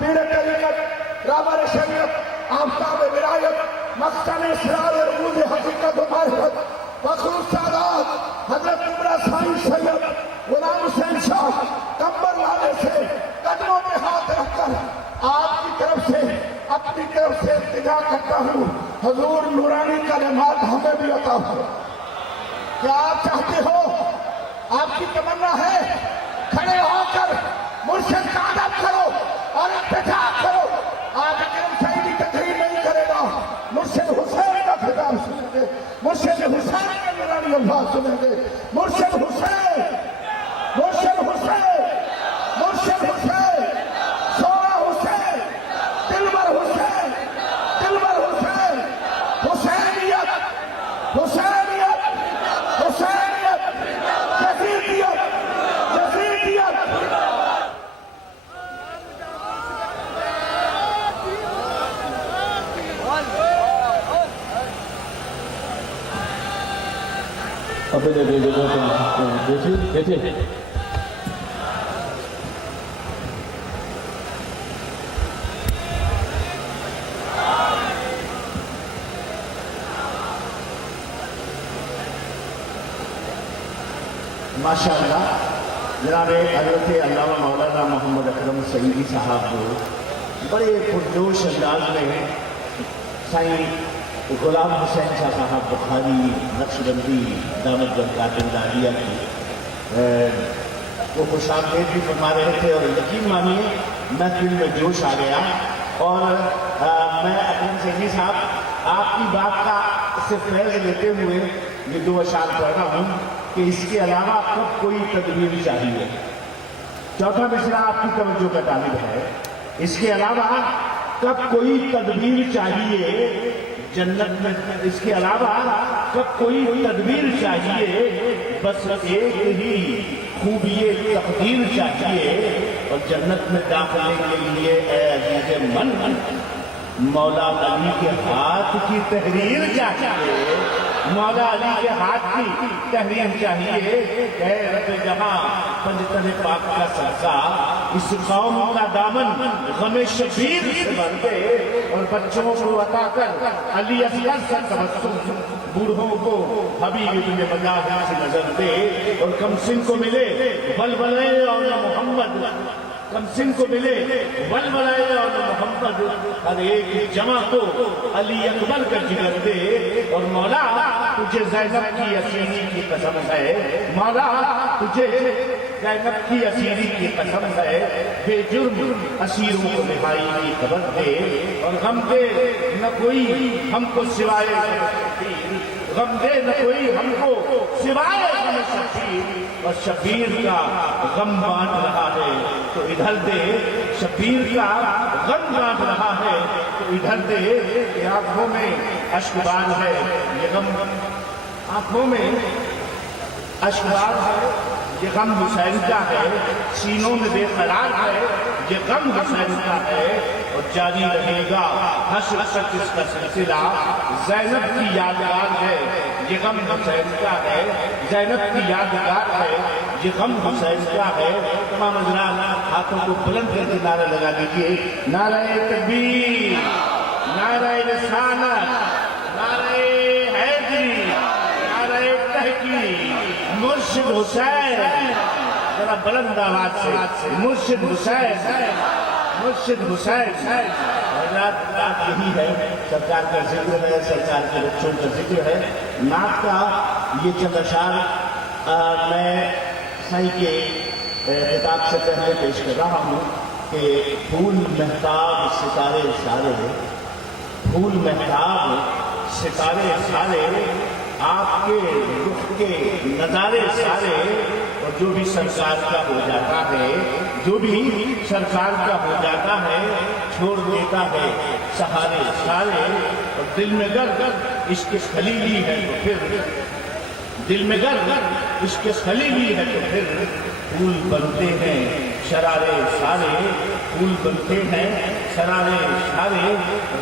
پیر طریقت، رابر شریعت، آفتاب ولایت، مقصد اسرار رموز حقیقت و معرفت، فخر سادات حضرت عمرہ سائیں سید غلام حسین شاہ کمبر والے سے قدموں پہ ہاتھ رکھ کر آپ کی طرف سے اپنی طرف سے التجا کرتا ہوں، حضور نورانی کلمات ہمیں بھی عطا ہو۔ کیا آپ چاہتے ہو، آپ کی تمنا ہے، کھڑے ہو کر مرشد کا ادب کرو اور التجا کرو۔ آپ اکرم سعیدی تقریر نہیں کرے گا، مرشد حسین کا خطاب سنیں گے، مرشد حسین کا نورانی الفاظ سنیں گے، مرشد حسین، مرشد حسین، مرشد حسین، سونا حسین، دلبر حسین، دلبر حسین، حسینیت، حسینیت، حسینیت، جزیدیت، جزیدیت۔ بیٹھے ماشاءاللہ جناب حضرت علامہ مولانا محمد اکرم سعیدی صاحب بڑے پرجوش انداز میں سائیں غلام حسین شاہ صاحب بخاری نقشبندی دامت برکات عالیہ کی وہ خوش آمدید بھی فرما رہے تھے، اور یقین مانیے محفل میں جوش آ گیا۔ اور میں اکرم سعیدی صاحب آپ کی بات کا صرف فیض لیتے ہوئے یہ دو اشعار پڑھ رہا ہوں کہ اس کے علاوہ کب کوئی تدبیر چاہیے۔ چوتھا مصرع آپ کی توجہ کا طالب ہے، اس کے علاوہ کب کوئی تدبیر چاہیے جنت میں، اس کے علاوہ کب کوئی تدبیر چاہیے، بس ایک ہی خوبی تقدیر چاہیے، اور جنت میں داخلے کے لیے اے عزیز من مولا علی کے ہاتھ کی تحریر چاہیے، مولا علی کے ہاتھ کی تحریر چاہیے۔ اے رب جہاں پنجتن پاک کا سرسا اس قوم کا دامن غم شبیر سے بھر دے، اور بچوں کو عطا کر علی اصغر سے تبسم، بوڑھوں کو حبیب ابن مجاہد سے نظر دے، اور کم سن کو ملے ولولے اور محمد، کم سن کو ملے ولولے اور محمد، ہر ایک جمع کو علی اکبر کا جگر دے، اور مولا تجھے زینب کی اسیری کی قسم ہے، مولا تجھے زینب کی اسیری کی قسم ہے، بے جرم اسیروں کو رہائی کی خبر دے، اور غم دے نہ کوئی ہم کو سوائے غم دے نہ کوئی ہم کو سوائے غم شبیر، اور شبیر کا غم بانٹ رہا ہے تو ادھر دے، شبیر کا غم بانٹ رہا ہے تو ادھر دے، کہ آنکھوں میں اشکبار ہے یہ غم، آنکھوں میں اشکبار ہے یہ غم حسین کا ہے، سینوں میں بے قرار ہے یہ غم حسین کا ہے، اور جاری رہے گا حشر تک اس کا سلسلہ، زینب کی یادگار ہے یہ غم حسین کا ہے، زینب کی یادگار ہے یہ غم حسین کا ہے۔ تمام حضرات ہاتھوں کو بلند کر کے نعرہ لگا دیجیے، نعرہ تکبیر، نعرہ رسالت، نعرہ حیدری، نعرہ تحقیق، مرشد حسین، ذرا بلند آواز سے مرشد حسین، مرشد حسین۔ بات یہی ہے، سرکار کا ذکر ہے، سرکار کے بچوں کا ذکر ہے، نعت کا یہ چند اشعار میں سائیں کے خطاب سے پہلے پیش کر رہا ہوں کہ پھول مہتاب ستارے سارے، پھول مہتاب ستارے سارے، آپ کے رخ کے نظارے سارے، اور جو بھی سرکار کا ہو جاتا ہے، جو بھی سرکار کا ہو جاتا ہے چھوڑ دیتا ہے سہارے سارے، اور دل میں گر عشق خلیلی ہے تو پھر، دل میں گر عشق خلیلی ہے تو پھر پھول بنتے ہیں شرارے سارے، پھول بنتے ہیں سرانے سارے.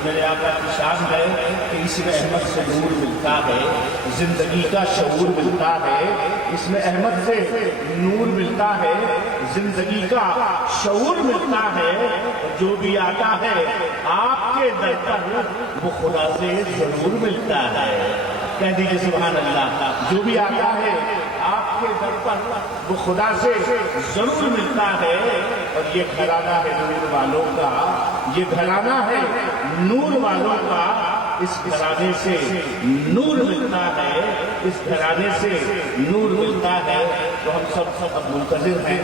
میرے آقا کی شان ہے کہ اس میں احمد سے نور ملتا ہے, زندگی کا شعور ملتا ہے. اس میں احمد سے نور ملتا ہے, زندگی کا شعور ملتا ہے. جو بھی آتا ہے آپ کے در پر وہ خدا سے ضرور ملتا ہے. کہہ دیجیے سبحان اللہ. جو بھی آتا ہے آپ کے در پر وہ خدا سے ضرور ملتا ہے. اور یہ گھرانہ ہے نور والوں کا, یہ گھرانہ ہے نور والوں کا. اس گھرانے سے نور ملتا ہے, اس گھرانے سے نور ملتا ہے. تو ہم سب اب منتظر ہیں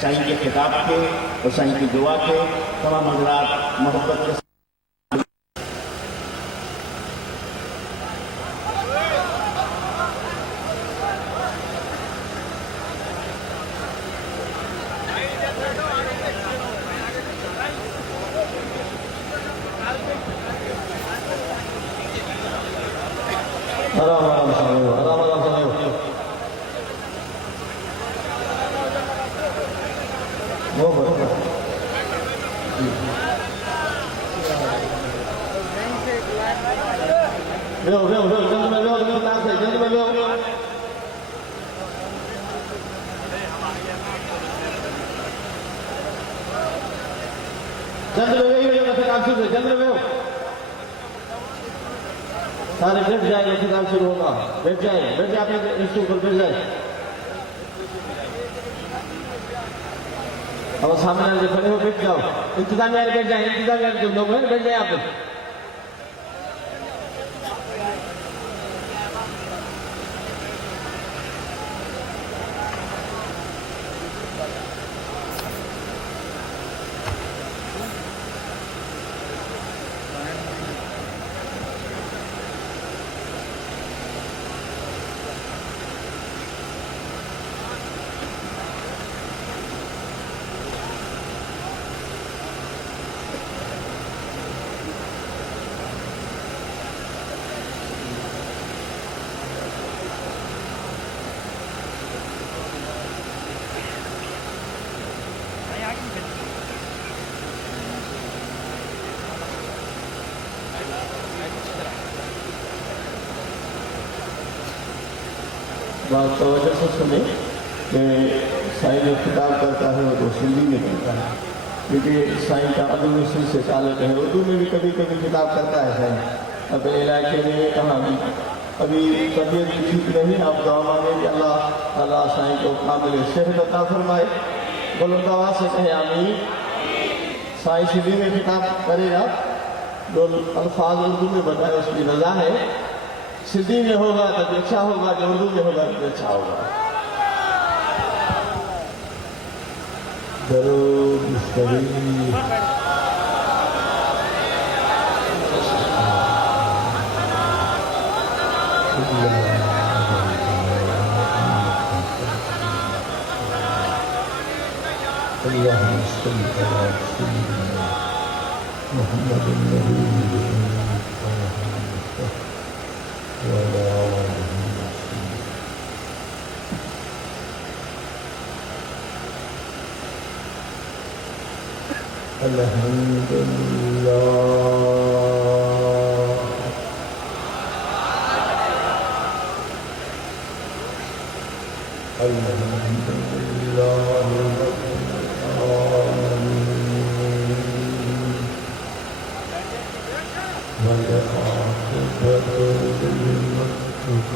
سائیں کے خطاب کے اور سائیں کی دعا کے. تمام حضرات محبت کے سارے بیٹھ جائیں, انتظام شروع ہوگا. بیٹھ جائیں اپنے انسٹو پر بیٹھ جائیں. اور سامنے والے کھڑے ہو بیٹھ جاؤ. انتظامیہ والے بیٹھ جائیں, انتظامیہ والے جو لوگ ہیں بیٹھ جائیں. آپ بات توجہ سے سنیں کہ سائیں جو خطاب کرتا ہے وہ تو سندھی میں کرتا ہے, کیونکہ سائیں کا ادب سندھ سے تعلق ہے. اردو میں بھی کبھی کبھی خطاب کرتا ہے سائیں. اپنے علاقے میں کہاں بھی ابھی طبیعت ٹھیک نہیں, آپ دعا مانگیں کہ اللہ تعالیٰ سائیں کو کامل صحت عطا فرمائے. بلند آواز سے کہیں آمین. سائیں سندھی میں خطاب کرے گا, جو الفاظ اردو میں بتائے اس کی رضا ہے. سندھی میں ہوگا تو اچھا ہوگا, جو اردو میں ہوگا تو اچھا ہوگا. درود شریف. اللهم صل على سيدنا محمد النبي الحمد لله الحمد لله رب العالمين والعاقبة للمتقين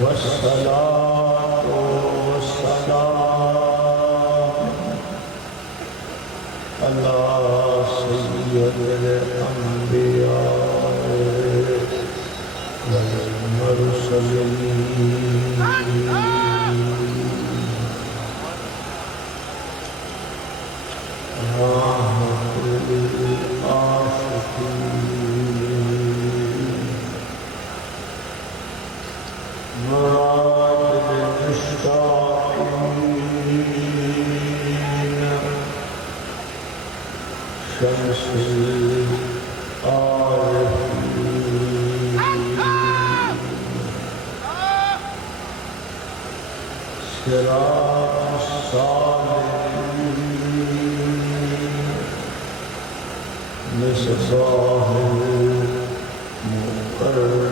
والصلاة والسلام على سيد الأنبياء والمرسلين رحمة للعاشقين مراد المشتاقين شمس العارفين صراط الصالحين مصباح المقربين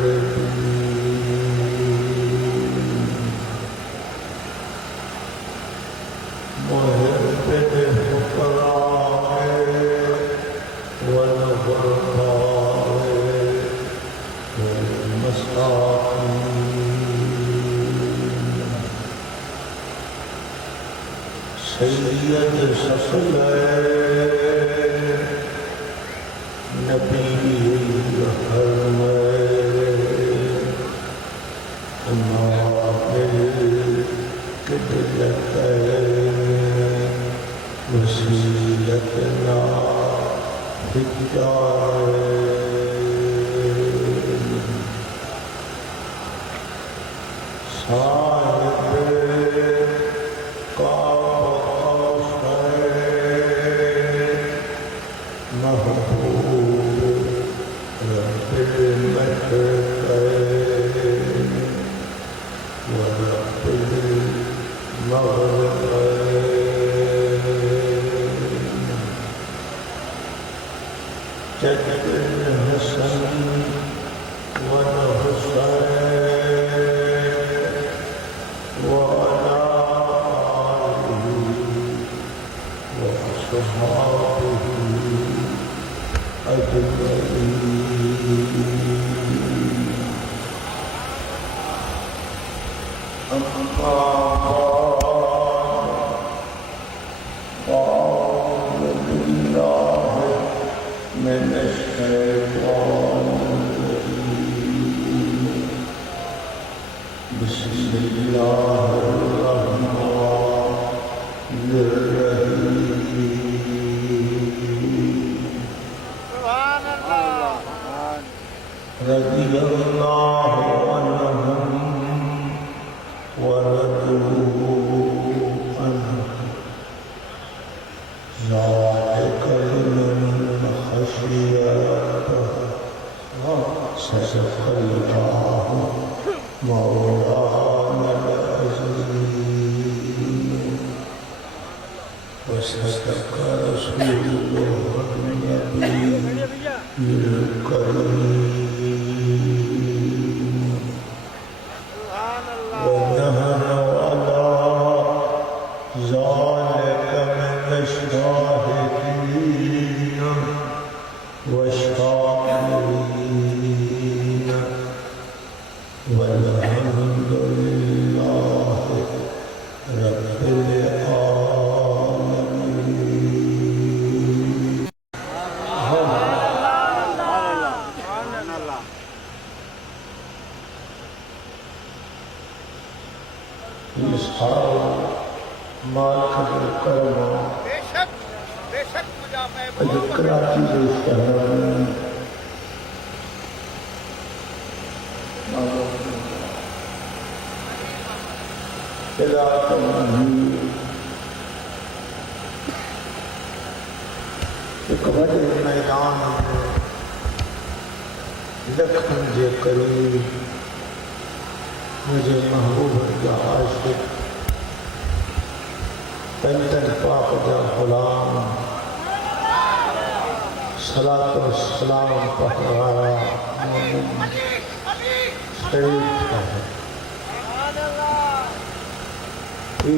محب الفقراء والغرباء والمساكين سید ثقلین نبی الحرمین امام القبلتین وسیلتنا فی الدارین صاحب محبوب رب المشرقين ورب المغربين جد الحسن والحسين وعلى آله وأصحابه أجمعين أما بعد أعوذ بالله من الشيطان الرجيم بسم الله الرحمن الرحيم رضي الله عنهم ورضوا عنه ذلك لمن خشي صدق الله مولانا العظيم وصدق رسوله النبي الكريم ونحن على ذلك من الشاهدين والشاكرين والحمد لله رب العالمين. مالک الکرم کراچی کے شہر ایک بڑے میدان لکھن کے قریب مجھے محبوب کا عاشق پنجن پاک کا غلام صلاۃ و سلام پڑھایا شریف ہے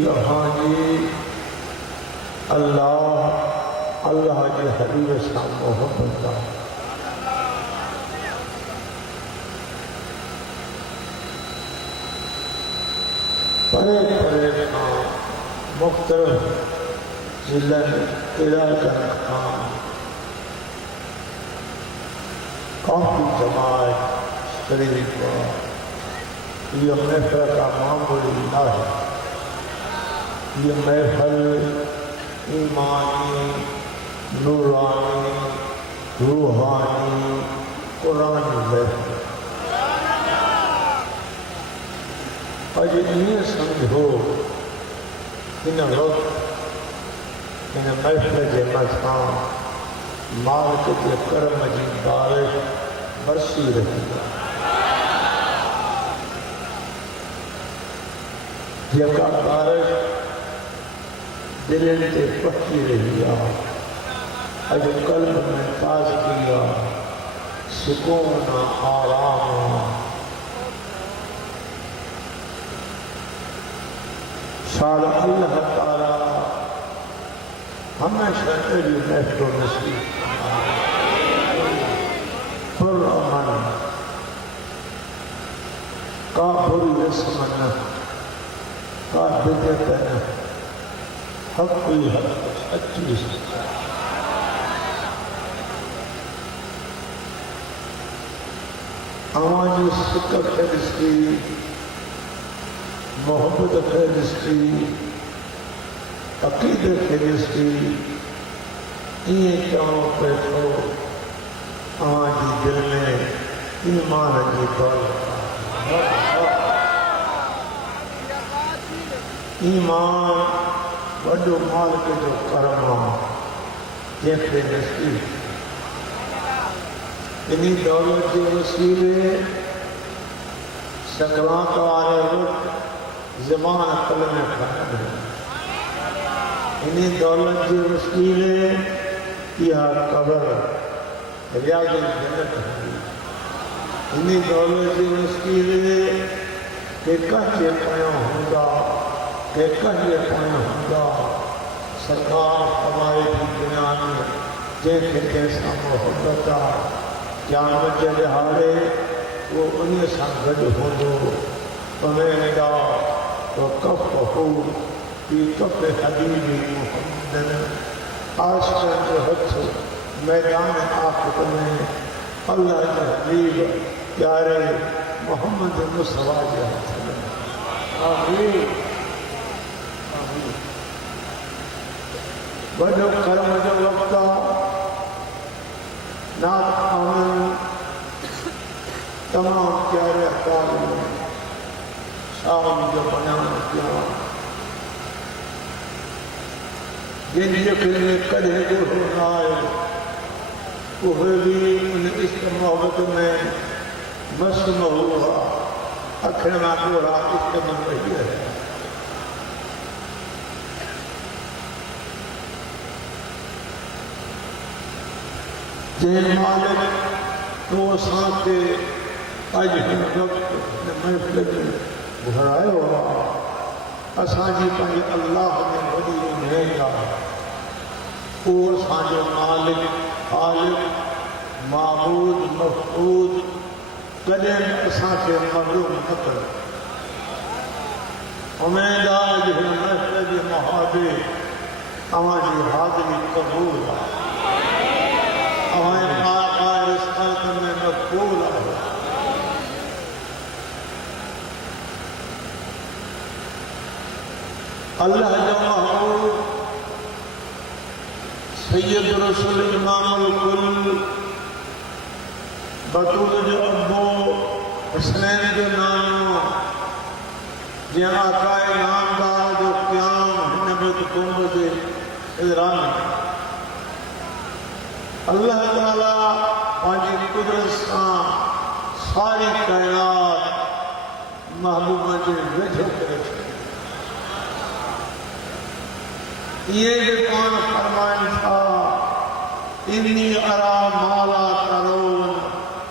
روحانی اللہ کے حبیب سے محبت کا پرے پرے مختلف ضلع علاقہ کافی جماعت شریف یہ محفل کا معمولی نہ ہے. یہ محفل ایمانی نورانی روحانی قرآنی محفل. آج یہ سمجھو ان وقت ان محفل کے مذہب مالک کے کرم کی بارش برسی رہی ہے. جگہ بارش دلن سے پکی رہی اج قلب میں تازگی سکون آرام شاید اللہ تعالی ہمیشہ تیری محفل و نصیب پر امن کا بری رسمن کا بدتن حق کوئی حق اچھی آوانی سکر خیرستی محبت خیرستی عقید خیرستی یہ کیوں پیٹھو آوانی دل میں ایمان کی دولت ایمان وڈو مال کے جو کرم جیسے نصیب انہی دولت کے وسیلے شکلان کا آرے وقت زبان عقل میں کھانا ہے انہی دولت کے وسیلے یہ قبر ریاض الجنت ہے انہی دولت کے وسیلے کہ کہتے پہنے ہوگا کہ کہتے پہنے ہوگا سرکار ہمارے دنیا میں جیسے کیسا محبت قیامت کے لحاظے وہ انہیں سنگد ہو دو پمین دا تو کف ہو کی کف حبیبی محمد عاشقاں کے حد میدان آخرت میں اللہ کے حبیب پیارے محمد مصطفیٰ کے حد آمین بڑو کرم جو وقتا نات آمن تمام پیارے احکار میں شام جو بنانا کیا جن یقین میں کدھے جو ہونا ہے وہ بھی ان اس محبت میں مسلم ہوا اکھر میں پورا اس کے من رہی ہے جن مالک تو سانتے آج ہم وقت محفل میں بھرائے ہوا اساں جی پنج اللہ میں وڈی مہنگا وہ اساں جو مالک خالق معبود مفعود قدم اساں کے معلوم نہ امید آج ہم محفل کے محابے اواں جی حاضری قبول ہمیں آقا اس خلق میں مقبول ہے اللہ جو محبوب سید رسول امام الکل بطول جو ابو حسنین جو نام جہاں آقا نام دا جو قیام نبت کنب دے ادران اللہ تعالیٰ پانچی قدرت سان ساری کائنات محبوبہ کے وجہ کرے یہ بھی کون فرمائن تھا انی ارا مالا ترون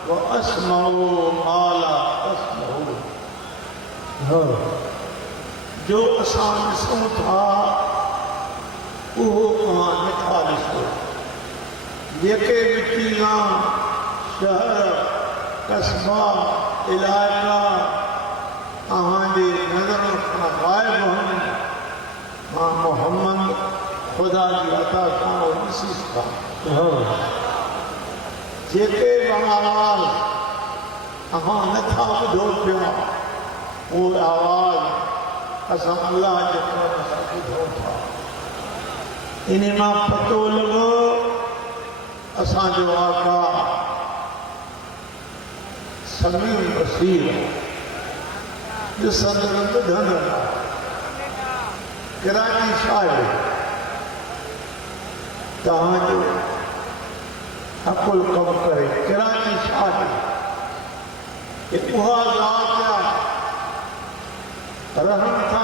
و اسمعو مالا اسمعو جو اسان سو تھا وہ کہاں نکھا رسو یکے مٹیاں شہر قصبہ علاقہ آہاں دے نظر کا غائب ہوں ماں محمد خدا کی عطا کا اور نصیب کا یکے بمال آہاں نتھا بدھو پیا وہ آواز اساں اللہ کے قرآن سے بدھو تھا انہیں ماں پتو لگو اساں جو آقا سمیع بصیر جس اندر بدھن رہا کراچی شاعر تہاں جو عقل کم کرے کراچی شاعر ایک وہاں ذات رحم تھا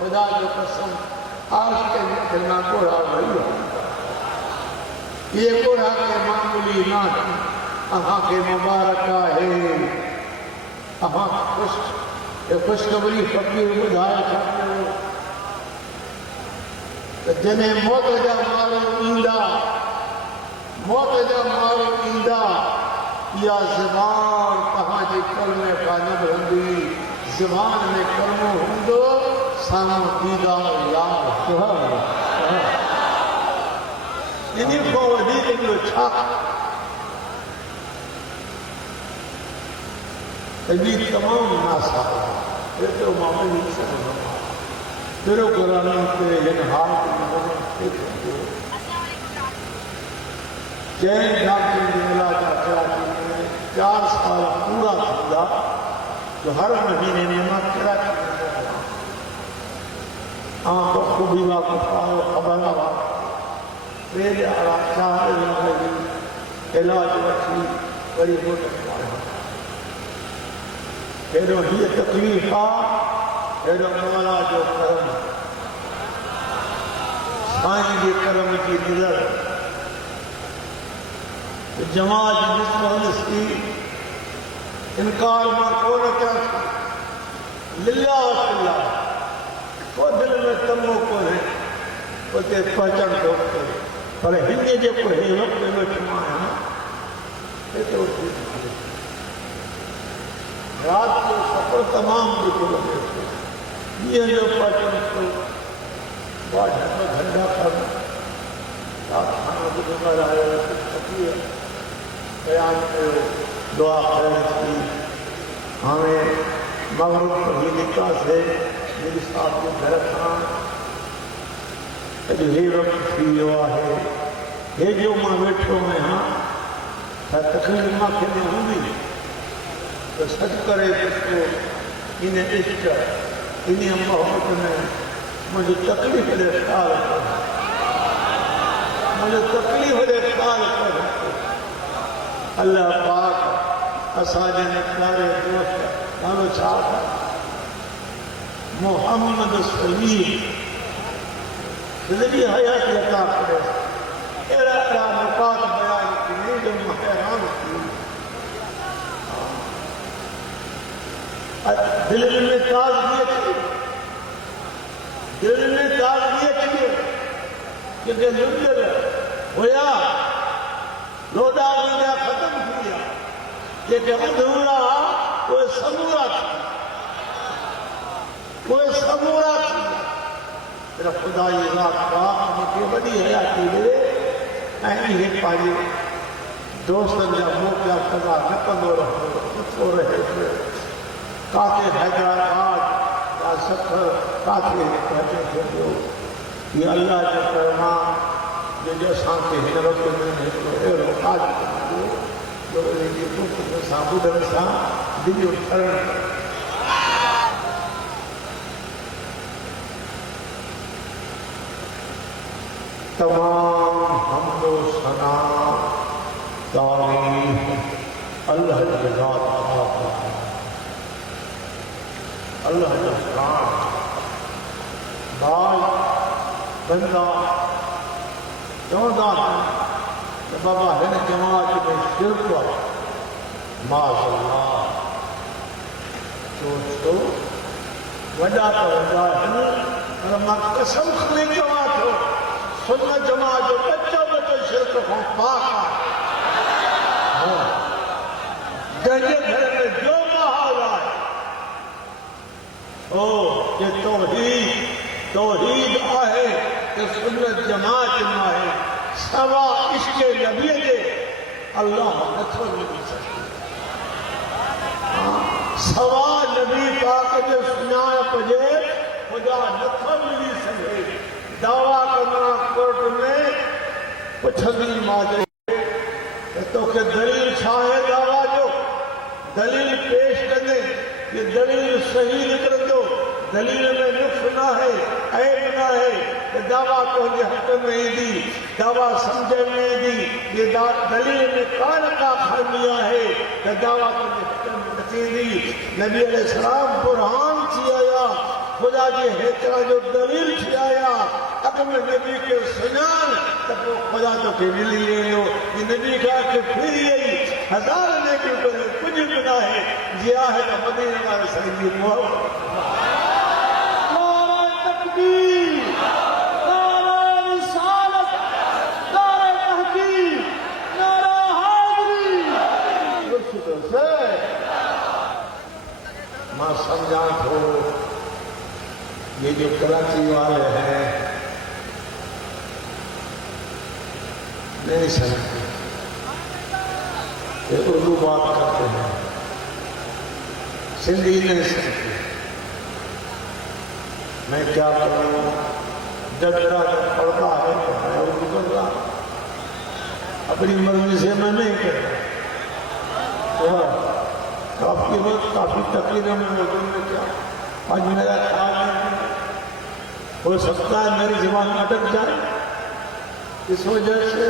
خدا جو قسم آج کے نکلنا گھوڑا وہی ہو، یہ گھوڑا کے معمولی نہ ہے، اہاں کے مبارکہ ہے، اہاں خوشخبری فقیر بدھائے کرتے ہو جنہیں موت جا مارو ایندا، موت جا مارو ایندا، یا زبان کہاں جی کلمے کا نب ہندی، زبان میں کلمہ ہندو سانو دیدہ یار سبحان انہیں کو ودیدے جو چھاک تجید تمام ناسا یہ تو معمولی سے پھر قرآن کے انہار کے نظر سے چین ڈاکٹر جملہ کا کراچی میں 4 سال پورا تھا تو ہر مہینے میں میں کراچی میں آنکھ کو بھی واقف آئے خبر واقف میرے آرام چاہے لگی علاج رکھی بڑی موٹر پایا پھر یہ تکلیف آ پھر مولا جو کرم سائیں جی کرم کی نظر جماعت جس مجلس کی انکار میں کون کیا للہ فلہ وہ دل میں تمو کو ہے وہ تے پہچان کو ہے پر ہندے جو کو ہے وقت میں چمایا یہ تو رات کو سفر تمام کو لگے یہ جو پہچان کو بعد میں گھنٹہ کر رات کھانا کو دکھا رہا ہے کچھ بیان کرو دعا کرنے کی ہمیں مغرب پر ہی نکاح سے میری ساتھ میں گھر تھا جو ہی وقت تھی ہوا ہے یہ جو ماں بیٹھو میں ہاں تقریر ماں کے لیے ہوں بھی تو سچ کرے اس کو انہیں عشق انہیں محبت میں مجھے تکلیف دے خیال کر مجھے تکلیف دے خیال کر اللہ پاک اساجن پیارے دوست نالو چاہتا محمد سلیم زندگی حیات عطا کرے ایرا نکات بیان کی جو محران کی دل میں تازگی چاہیے دل میں تازگی چاہیے کیونکہ زندر ہویا لوڈا ہویا ختم کیا لیکن ادھورا کوئی سمورا تھی کوئی سمورا تھی میرا خدای ذات پاک مجھے بڑی حیاتی دے اینی ہے پائی دوستن جا موقع قضا نکندو رہو رہے تھے کاتے حیدرآباد یا سفر کاتے کہتے تھے جو یہ اللہ کے فرمان جو سانتے ہیں رب میں اے روکاج کرو جو یہ پوچھ میں سابود رسا دل اٹھرن تمام حمد و ثنا تعریف اللہ کی ذات کا اللہ کا شان بعض بندہ چودہ کہ بابا ہے جماعت میں شرک ہوا معاذ اللہ سوچو وجہ تو وجہ ہے اور میں قسم خلی جماعت ہو سنت جماعت جو بچہ شرک ہوں پاک ہے جنگے گھر میں جو محال آئے یہ توحید آئے کہ سنت جماعت میں آئے سوا عشق نبی دے اللہ نتو ملی سکتے سوا نبی پاک جو سنایا پجے خدا نتو ملی سکتے دعویٰ کرنا کورٹ میں پچھلی ماجرے تو کہ دلیل چھاہے دعویٰ جو دلیل پیش کرنے یہ دلیل صحیح نکر دو دلیل میں نقص نہ ہے عیب نہ ہے یہ دعویٰ کو یہ حق میں دی دعویٰ سمجھے میں دی یہ دلیل میں کان کا خرمیہ ہے یہ دعویٰ کو یہ حق میں دی نبی علیہ السلام برہان کی آیا خدا جی ہیچرا جو دلیل تھی آیا اگر میں نبی کے سنان تب وہ خدا تو کے ملی ہے یہ نبی کہا کہ پھر یہی ہزار نیکی پر کچھ بنا ہے جیا ہے تو مدینہ والے سیدی محمد نعرہ تکبیر، نعرہ رسالت، نعرہ تحقیق، نعرہ حاضری۔ میں سمجھا تو یہ جو کراچی والے ہیں نہیں سمجھتے یہ اردو بات کرتے ہیں سندھی نہیں سمجھتے میں کیا کروں جب میرا پڑھتا ہے تو میں اردو کرتا اپنی مرضی سے میں نہیں کرتا کافی تقریریں میں اردو میں کیا آج میرا خیال نہیں ہو سکتا ہے میری زبان اٹک جائے اس وجہ سے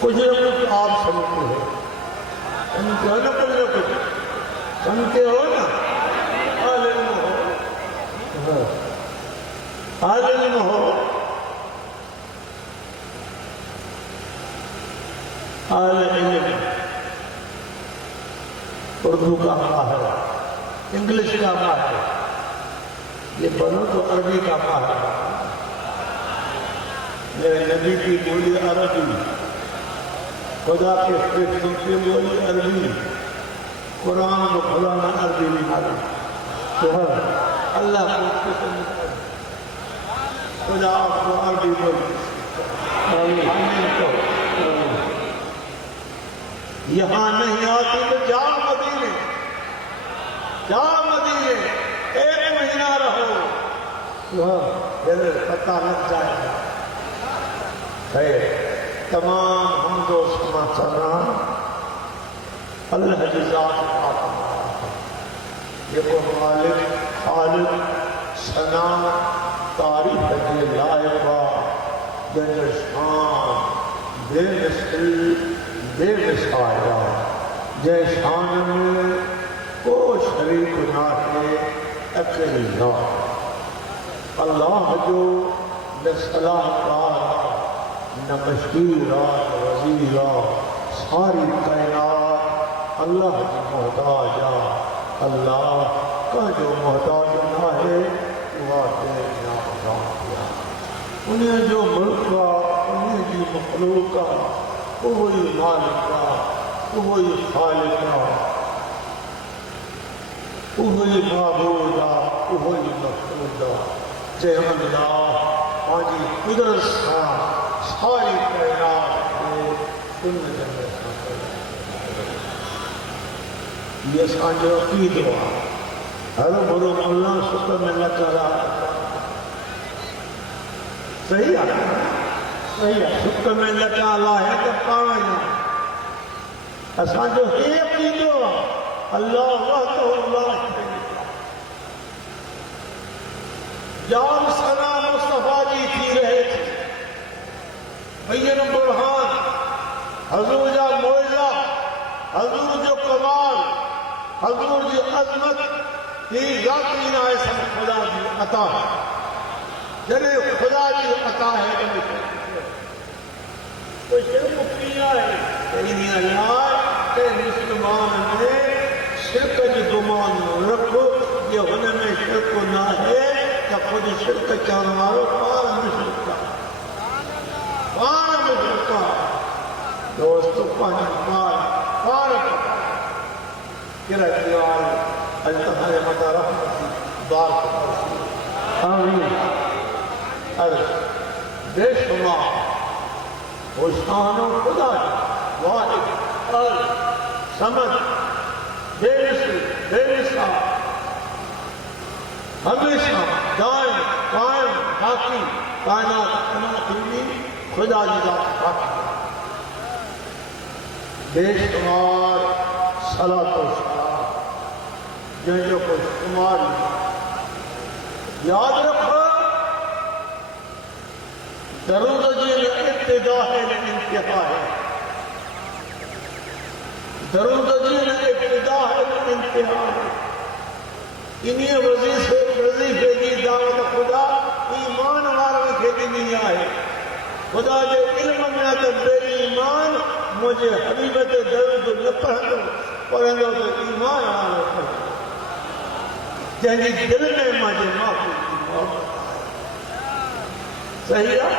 کچھ نہ کچھ آپ سمجھتے ہو سمجھتے ہو نا کچھ نہ کچھ سمجھتے ہو نا عالم ہو عالم ہو عالم اردو کا ماہر انگلش کا ماہر یہ بنو تو عربی کا ماہر میرے نبی کی بولی عربی خدا کے فرشتوں کی بولی عربی قرآن کو خدا نے عربی نکالی تو اللہ کو اس کے سمجھ خدا آپ کو عربی بولی یہاں نہیں آتی تو جا مدینے ایک مہینہ رہو پھر پتہ لگ جائے گا خیر تمام حمد و ثنا اللہ کی ذات پاک یہ کو مالک خالق ثنا تعریف کے لائق جن شان بے مثل بے مثال جے شان میں کو شریک نہ ہے اکیلی ذات اللہ جو نہ صلاح کار نہ مشکورا وزیرا ساری کائنات اللہ کی محتاج اللہ کا جو محتاج نہ ہے وہ دینا کیا انہیں جو ملک کا انہیں جو مخلوق کا وہی مالک کا وہی خالق کا وہی معبود کا وہی مقصود کا جے اللہ آجی قدرت کا ساری کائنات میں ان میں یہ سانجو کی دعا ہر بھرو اللہ شکر میں اللہ تعالیٰ صحیح ہے صحیح ہے شکر میں اللہ تعالیٰ ہے تو پانا ہی سانجو ہی کی دعا اللہ وحدہ اللہ جان سنا مصطفیٰ جی تھی رہے تھے بین برہان حضور جا موعظہ حضور جو کمال حضور جو عظمت یہ ذاتی نائسم خدا جی عطا ہے جنہیں خدا جی عطا ہے تو شرک کیا ہے تیری اللہ کہ مسلمان میں شرک کی گمان رکھو یہ ہونے میں شرک نہ ہے کہ خود شرک چاہنے والوں پارا مشرکہ دوستو پہنچ پارا کرا دیوار التحر مدى رحمتی بارک پرسی آمین عرض بے شما خوشانو خدا واحد عرض سمجھ بے مثل بے مثال ہمیشہ دائم قائم باقی کائنات تمام خدا جی ذات باقی بے شمار صلاۃ و سلام جن جو کچھ تمہاری یاد رکھو درود جی ابتدا ہے انتہا ہے درود جی ابتدا ہے انتہا ہے انہیں وظیفے کی دعوت خدا ایمان والوں کے نہیں آئے خدا دے علم میں تو بے ایمان مجھے حبیبت درود نہ پڑھو پڑھو تو ایمان والوں پڑھو جنہی دل میں مجھے معافی کی محبت صحیح ہے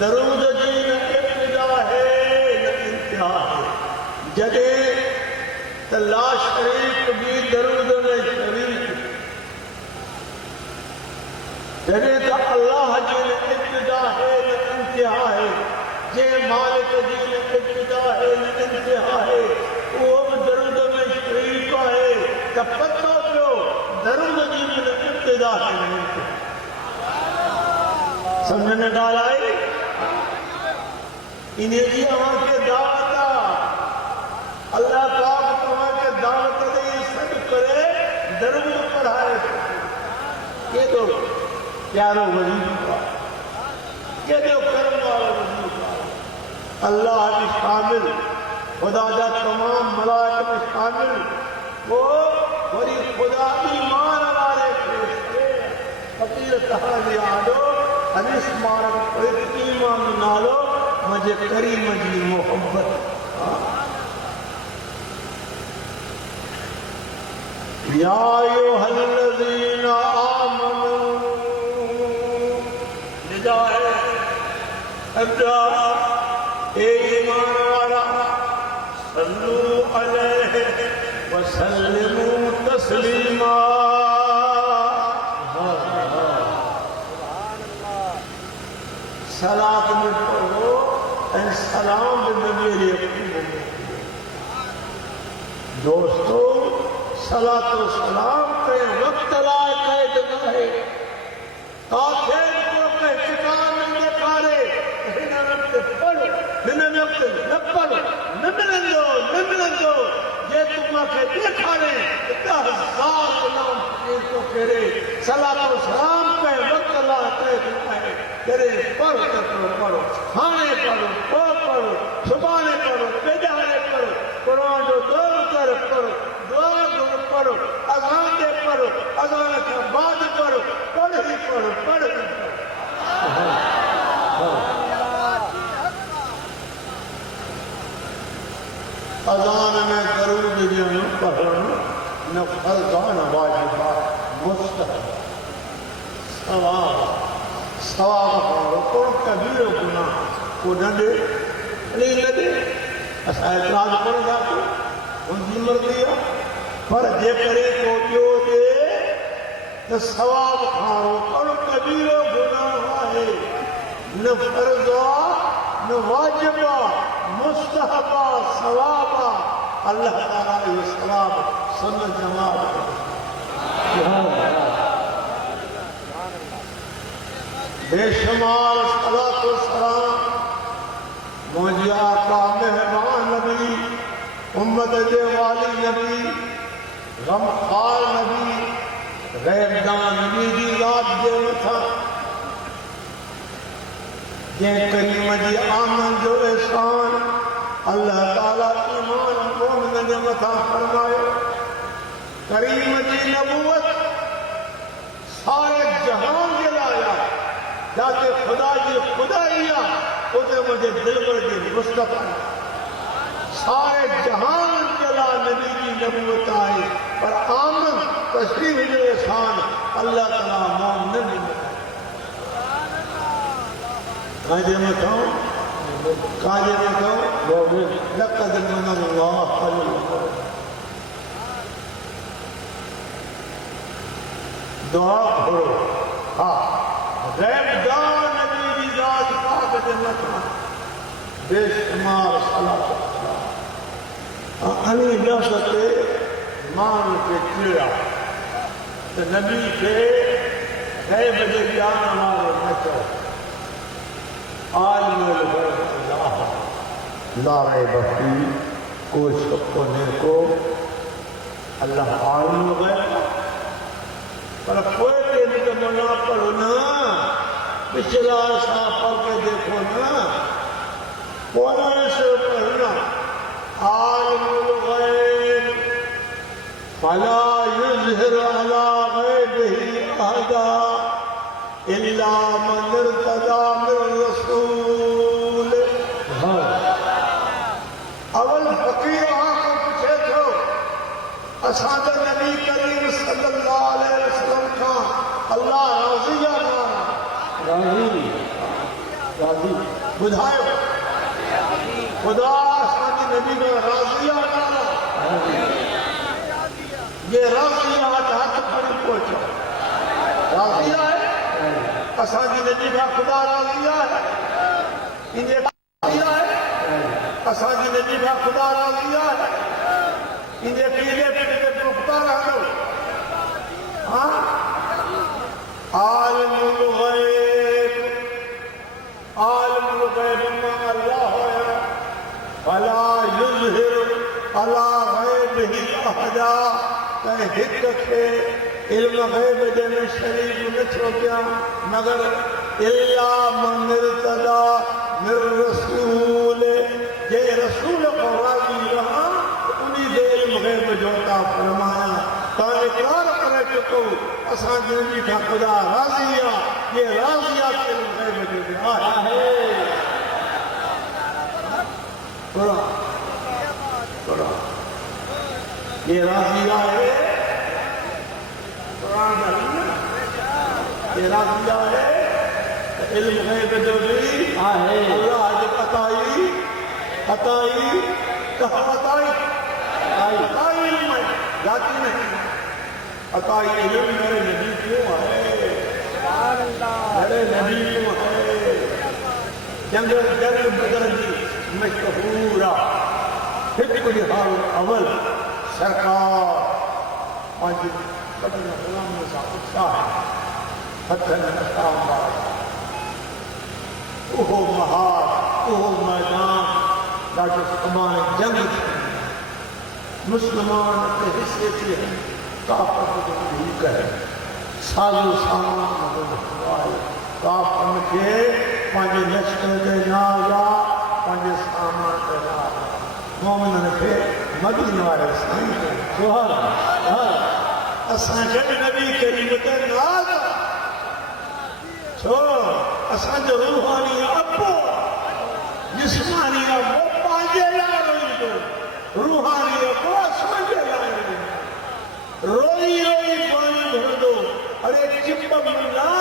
درود جی نہ ابتدا ہے نہ انتہا ہے جدے لا شریک بھی درود میں شریک جدے تو اللہ جی نے ابتدا ہے نہ انتہا ہے جے مالک جی نے ابتدا ہے نہ انتہا ہے وہ درود میں شریک ہے تو پتہ پیو درود جی میں ابتدا ہے نہ انتہا سمجھنے ڈال آئی انہیں جی آن کے دعوت اللہ پاک تمہاں کے دعوت دے سب کرے درود پڑھائے یہ تو پیارو وظیفہ یہ تو کرم والا وظیفہ اللہ بھی شامل خدا جا تمام ملائکہ میں شامل وہ بڑی خدا ایمان والے فرشتے فقیر تحالی آلو حدیث مارک پڑھ ایمان نالو مجھے کریم جی محبت یا ایوہ الذین آمنوا نجاہ ابدا اے ایمان والا صلو علیہ وسلموا تسلیما صلاة میں پڑھو اے سلام نبی علیہ دوستو صلاة و سلام کے وقت لائے کہے جگہ ہے آخر کو کہ ٹکان میں کارے ہنہ وقت پڑھ ہنہ وقت نہ پڑھ نہ ملن دو یہ تم آکے دیکھا رہے اتنا ہزار نام فقیر کو کہے صلاة و سلام کے وقت لائے کہے جگہ ہے کرے پڑھ پڑھو کھانے پڑھو صبحانے پڑھو بیدارے پڑھو قرآن جو دور کر پڑھو دعا گر پڑھو اذان دے پڑھو اذان کے بعد پڑھو پڑھ ہی پڑھو اذان میں درود دیاں پڑھنا نہ فرض نہ واجب مستحب ثواب پڑھو کوئی کبیر گناہ کو نہ دے نہیں نہ دے اسا اعتراض پڑھ گا تو ان کی مرضی ہے پر جے کرے کو جو دے تو ثواب کھاؤ اور کبیر گناہ ہے نہ فرضا نہ واجبا مستحبا ثوابا اللہ تعالی یہ ثواب سن جماعت بے شمار صلاۃ و سلام مجھے آقا مہربان نبی امت دے والی نبی غمخوار نبی غیب دان نبی دی ذات دے متھا جے کریم جی آمن جو احسان اللہ تعالیٰ ایمان مومن دے متھا فرمائے کریم جی نبوت سارے جہان کے لایا جاتے خدا جی خدائیا اسے مجھے دل پر دی مصطفیٰ سارے جہان چلا نبی کی نبوت آئی پر آمن تشریف جو احسان اللہ تعالیٰ مومن نے کاجے میں کہوں لقد من اللہ علیہ دعا پڑھو غیب دان نبی کی ذات پاک جنت بے شمار صلاۃ انی نفستے مان کے چڑا تو نبی کے غیب دے جانا مارو نچو عالم الغیب اللہ لا ریب فیہ کوئی شک ہونے کو اللہ عالم الغیب پر کوئی دن تو منا پڑھو نا پچھلا صاحب پڑھ کے دیکھو نا کوئی سے پڑھنا عالم الغیب ولا يظهر على غيبه أحدا إلا من ارتضى من رسول. اول فقیر آقا پوچھے تھو اساد نبی کریم صلی اللہ علیہ وسلم کا اللہ راضی یا ناراض؟ راضی بدھائیو خدا اساد نبی کا راضی یا ناراض؟ یہ راضی ہاتھ پڑی پہنچا راضی ہے اساد نبی کا خدا راضی ہے انہیں راضی ہے اساد نبی کا خدا راضی ہے انہیں پیلے پیلے پختہ رہا دو. ہاں عالم الغیب ما اللہ ہے فلا یظہر علی غیبہ احدا. کہ ہک کے علم غیب دے میں شریف نہ چھوکیا مگر الا من ارتضی من رسول. یہ رسول کو راضی رہا انہی دے علم غیب جو عطا فرمایا. تو اقرار کرے چکو اساں جنبی کا خدا راضیہ یہ راضیہ کے علم غیب جو دیا ہے. قرآن یہ راضیہ ہے قرآن یہ راضیہ ہے علم غیب جو بھی ہے اللہ جب عطائی کہاں عطائی علم ہے ذاتی نہیں عطائی علم میرے نبی کیوں ہے میرے نبی کیوں ہے. جنگ بدر دی مشہورہ حکم جہار اول سرکار آج قدر غلام میں سا اتشاہ ہے فتح نقام بار اوہ مہار اوہ میدان ڈاکٹر سمان جنگ تھی مسلمان کے حصے تھی ہیں کافر کو نہیں کہے سالو سامان مدد ہوئے کافر کے پانچ لشکر دے نالا پانچ سامان دے نالا مومنن کے مدینہ والے سائن کے سبحان اساں جب نبی کریم تے نالا چھو اساں جو روحانی ابو جسمانی ابو پانچے لائے دو روحانی ابو سمجھے لائے روئی روئی پانی بھر دو. ارے چپ ملا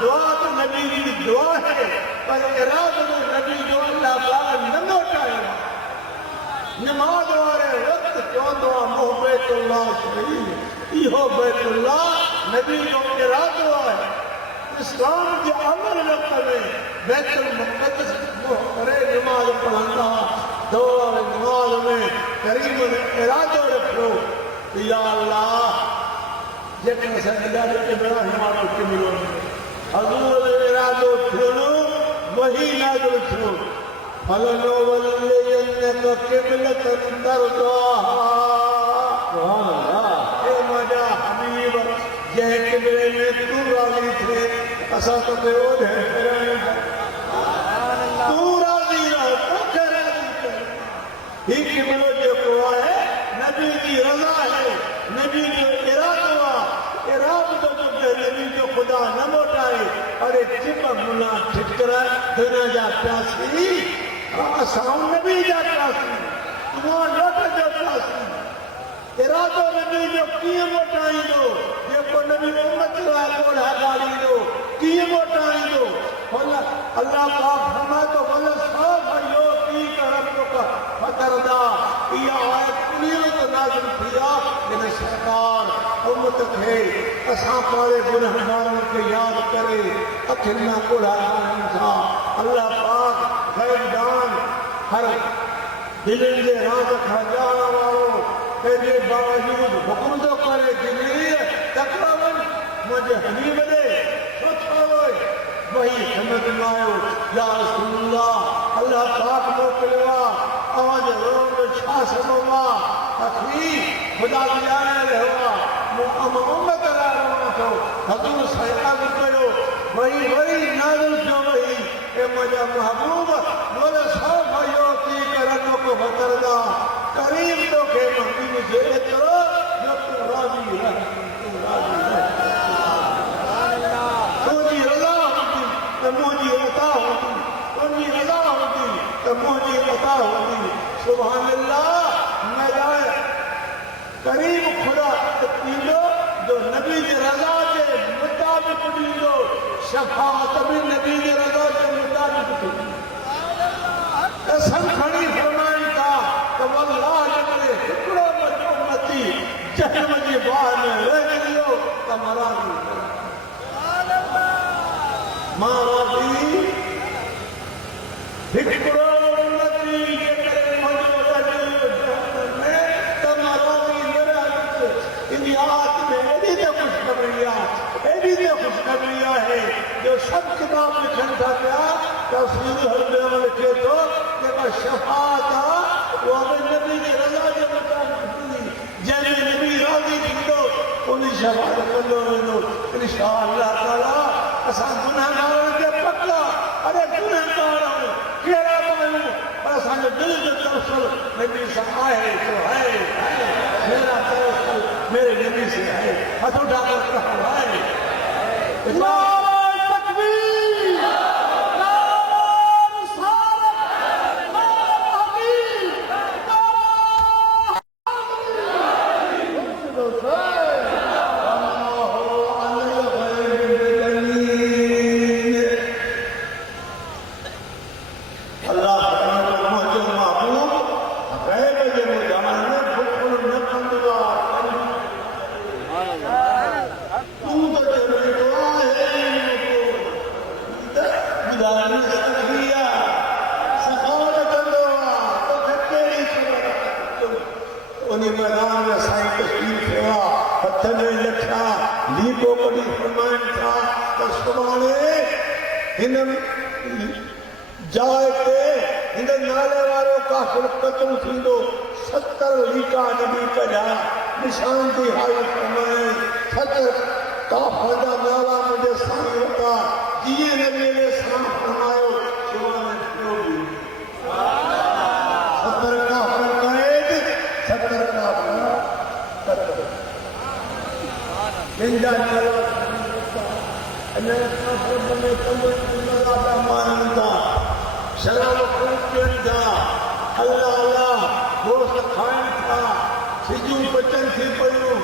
دعا تو نبی کی دعا ہے پر ارادہ تو نبی جو اللہ پاک نہ لوٹائے. نماز والے وقت کیوں دعا موہ بیت اللہ شریف ایہو بیت اللہ نبی جو ارادہ ہے. اسلام کے عمل وقت میں بیت المقدس کرے نماز پڑھنا دعا نماز میں کریم ارادہ رکھو یا اللہ جتنے سجدہ ابراہیم آلو کے ملوں حضور ارادہ چھوڑو وہی نازل چھوڑ فَلَنُوَلِّيَنَّكَ قِبْلَةً تَرْضَاهَا. سبحان اللہ اے مجا حبیب یہ قبلے میں تو راضی تھے اسا تو بے اوڈ ہے تو راضی رہا تو راضی کر ہی قبلہ جو کو ہے نبی کی رضا ہے نبی جو ارادہ تو نبی جو خدا نہ موٹائے. ارے چپا ملا ٹھٹکرا دنیا جا پیاسی اساؤں نبی جا پیاسی تمہاں لوٹا جا پیاسی ارادہ نبی جو کیے موٹائی دو یہ کو نبی امت رہا کوڑا گاڑی دو کیے موٹائی دو. اللہ پاک فرما تو بولے سو بھائیو کی کرم کا فتردہ یہ آیت کنیت نازل کیا کہ سرکار امت ہے اساں پارے گنہگاروں کے یاد کرے اکھنا کوڑا گاڑی تھا. اللہ پاک غیب دان ہر دلن دے راز کھجانا والوں تیرے باوجود حکم تو کرے جنہی تقریباً مجھے حبیب دے سوچا ہوئے وہی سمجھ مائیو یا رسول اللہ اللہ پاک موکلوا آج روم چھا سموا اخری خدا دیانے رہوا امت رہا تو حضور صحیحہ بکڑو وہی نازل جو وہی اے مجھے محبوب بولے سو بھائیو کی کرنوں کو بتردہ قریب تو کہ محبوب سے اترو جو تو مجھے عطا ہوگی. سبحان اللہ. میں قریب خدا تقیدو جو نبی کی رضا کے مطابق دیدو شفاعت بھی نبی کی رضا کے مطابق دیدو. قسم کھڑی فرمائیں کا تو واللہ جبرے ہکڑو مجھ امتی جہنم کی باہ میں رہ گئیو تو مرادی مرادی ہکڑو امتی جبرے مجھ امتی جہنم میں تو مرادی مرادی ان آیات میں ایڈی تے خوشخبریاں ہے جو سب کتاب لکھن تھا کیا تفسیر حضرت لکھے تو کہ شفاعت وہ نبی کی رضا کے مطابق ہوئی. جن نبی راضی تھیندو ان شفاعت کندو ویندو انشاءاللہ تعالی. اساں گناہگارن کے پکا ارے گناہگار ہوں کیڑا پاؤں پر اساں جو دل جو توسل نبی سے آئے تو ہے میرا توسل میرے نبی سے ہے. ہاتھ اٹھا کر کہو ہے نعرہ تکبیر، نعرہ رسالت، نعرہ تحقیق، اللہ محمد محبوب غیر جمعان بکل نقندوار تو جمعی دعا ہے بدان سکھیا سخانت دعا تو کھتری سورت انہی میدان میں سائن تشکیل سوا پتھنے لکھا لیپو کڑی فرمائن تھا تو سبحانے ہنم جائے تے ہندے نالے والوں کافر قتل تھیندو 70 لیکا نبی کا جا نشان دی حالت فرمائے 70 کافر دا نالا مجھے سانی ہوتا جیے نبی نے سلام فرمائے شوانے کیوں بھی 70 کافر قائد 70 کافر قتل جنجا نالا اللہ کافر بنے تمہیں اللہ مانتا شراب خوب تھا اللہ اللہ گوشت کھائن تھا سجو بچن تھی پڑھوں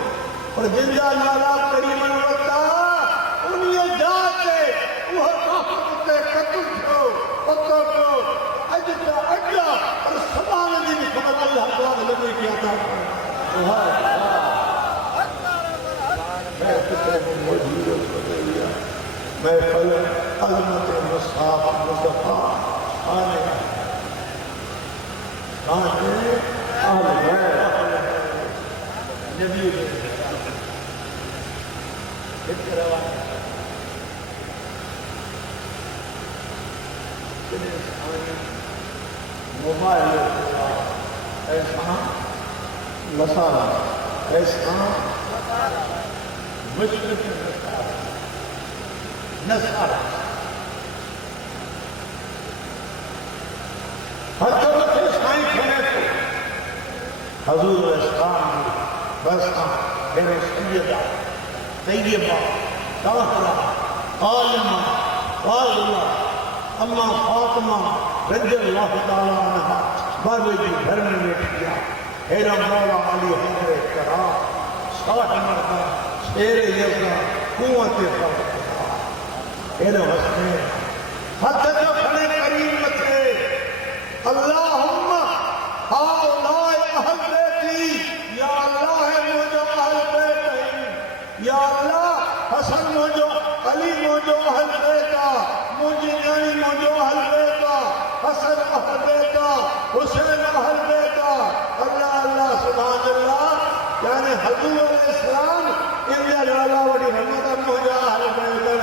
اور جنجا نالا قریباً ہوتا انہیں جاتے وہ کافر تے قتل تھو پتو کو اجتا اجلا اور سبان دی بھی خبر اللہ تعالیٰ لگے کیا تھا میں کتنے موجود بدلیا میں پھل عظمت مصحف مصطفیٰ آنے نبی ایک روایت موبائل ایسا مسالہ ایسا مشرق نصارہ حضرت سائیں کھنے کو حضور اسلام بس میرے سیدہ طیبہ طاہرہ عالمہ فاضلہ اما فاطمہ رضی اللہ تعالیٰ عنہ بابے جی گھر میں بیٹھیا میرا مولا علی حضرت کرا ساٹھ مردہ شیر یزا قوت فرقہ میرے حسنین حد جو کھنے کریم تھے اللہم ہاؤلائی اہل بیتی یا اللہ ہے مجھو اہل بیت یا اللہ حسن مجھو علی مجھو اہل بیتا مجھے نانی مجھو اہل بیتا حسن اہل بیتا حسین اہل بیتا اللہ اللہ سبحان اللہ یعنی حضور علیہ السلام انہا لالا وڑی حمد مجھو اہل بیتا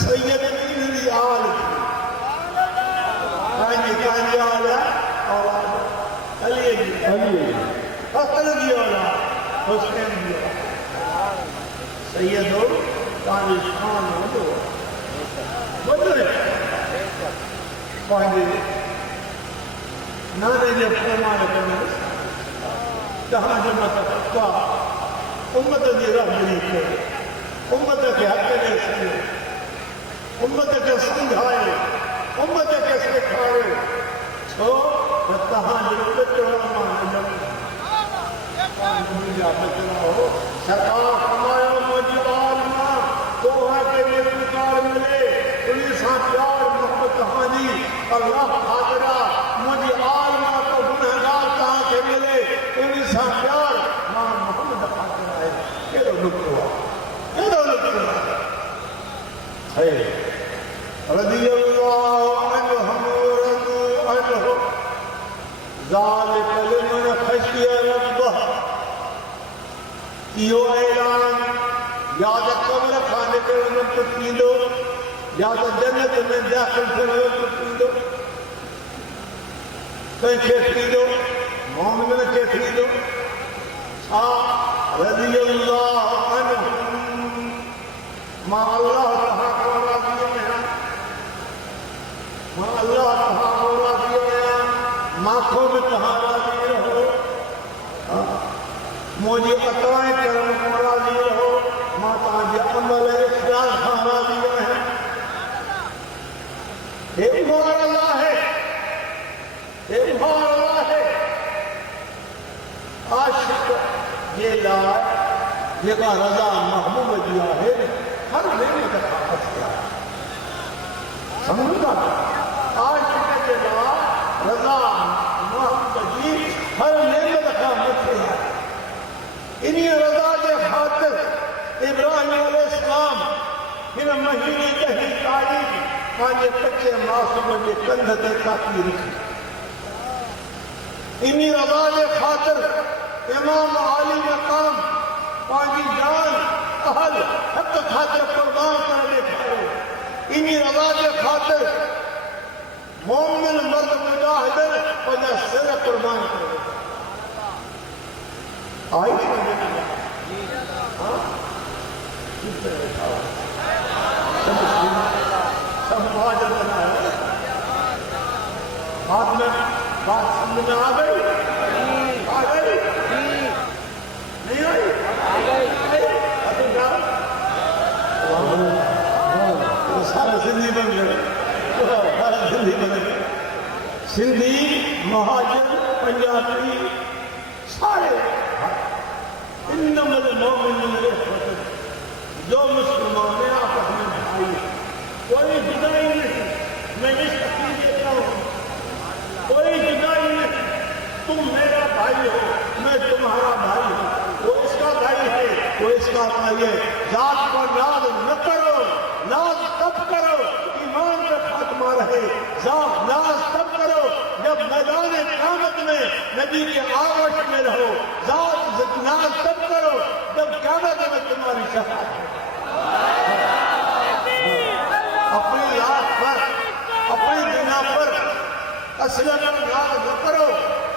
سید ابن آل کانجی آلہ اولاد علی جی حسن جی اولاد حسین جی اولاد سیدو کانجی شان ہو دو بدلے کانجی نانے جب فرمان کرنے جہاں جمعت کا امت دی رہبری کے امت کے حق نے سنے امت کے سمجھائے امت کے سکھائے تہاں جو چوڑا مان ہو سرکار فرمایا مجھے عالمہ تو ہے کہ یہ پکار ملے انہیں سا پیار محبت تہاں دی اللہ خاطرہ مجھے عالمہ تو گنہگار تہاں کے ملے انہیں سا پیار ماں محمد خاطرہ ہے کہ دو لکھوا رضی اللہ عنہم ورضوا عنہ ذالک لمن خشی ربہ یہ اعلان یا تو قبر خانے کے وقت پیدو یا تو جنت میں داخل کرنے وقت پیدو کہیں پیدو مومن کے پیدو رضی اللہ عنہ ما اللہ رہا کو راضی ہے ما اللہ رہا کو راضی ہے ما خود کہاں راضی رہو مجھے اتوائے کرم کو راضی رہو ما تاجی عمل اخلاص کہاں راضی ہے ایک بار اللہ ہے ایک بار اللہ ہے عاشق یہ لائے یہ کا رضا محبوب دیا ہے ہر لینے کا خاص کیا ہے سمجھا عاشق کے لائے رضا محبوب جی ہر لینے کا خاص کیا ہے انہی رضا کے خاطر ابراہیم علیہ السلام ان مہینے کہیں تاریخ آنے کچے معصوم کے کندھتے کافی رکھی انہی رضا کے خاطر امام عالی مقام پانچی جان اہل حق خاطر قربان کرنے کھائے انہی رضا کے خاطر مومن مرد مجاہدر پنجا سر قربان کرنے آئی سب مہاجر بنا ہے بعد میں بات سمجھ میں آ گئی آ گئی نہیں آئی سارا سندھی بن گئے سارا سندھی بن گئے سندھی مہاجر پنجابی سارے انما المؤمنون اخوة جو مسلمان ہیں آپس میں بھائی کوئی جدائی نہیں میں اس تقریر دیتا ہوں کوئی جدائی نہیں تم میرا بھائی ہو میں تمہارا بھائی ہوں وہ اس کا بھائی ہے وہ اس کا بھائی ہے ذات پر ناز نہ کرو ناز تب کرو ایمان پہ خاتمہ رہے ذات ناز تب کرو جب میدان قیامت میں نبی کے آغوش میں رہو ذات ناز تب کرو جب قیامت میں تمہاری شفاعت ہے اپنی ذات پر اپنی بنا پر اصل پر ناز نہ کرو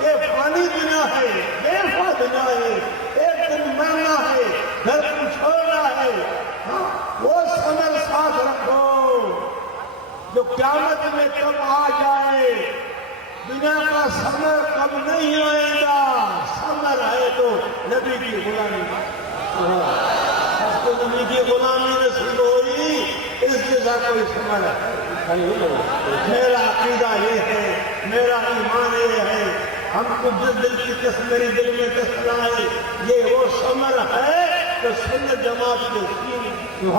یہ فانی بنا ہے بے وفا بنا ہے ایک دن مرنا ہے گھر کو چھوڑنا ہے وہ ثمر ساتھ رکھو جو قیامت میں کب آ جائے بنا کا ثمر کب نہیں آئے گا ثمر ہے تو نبی کی غلامی اس کو نبی کی غلامی نصیب ہوئی اس جیسا کوئی ثمر ہے میرا عقیدہ یہ ہے میرا ایمان یہ ہے ہم کو دل کی میری دل میں تصلائے یہ وہ ثمر ہے جو سنت جماعت کے سین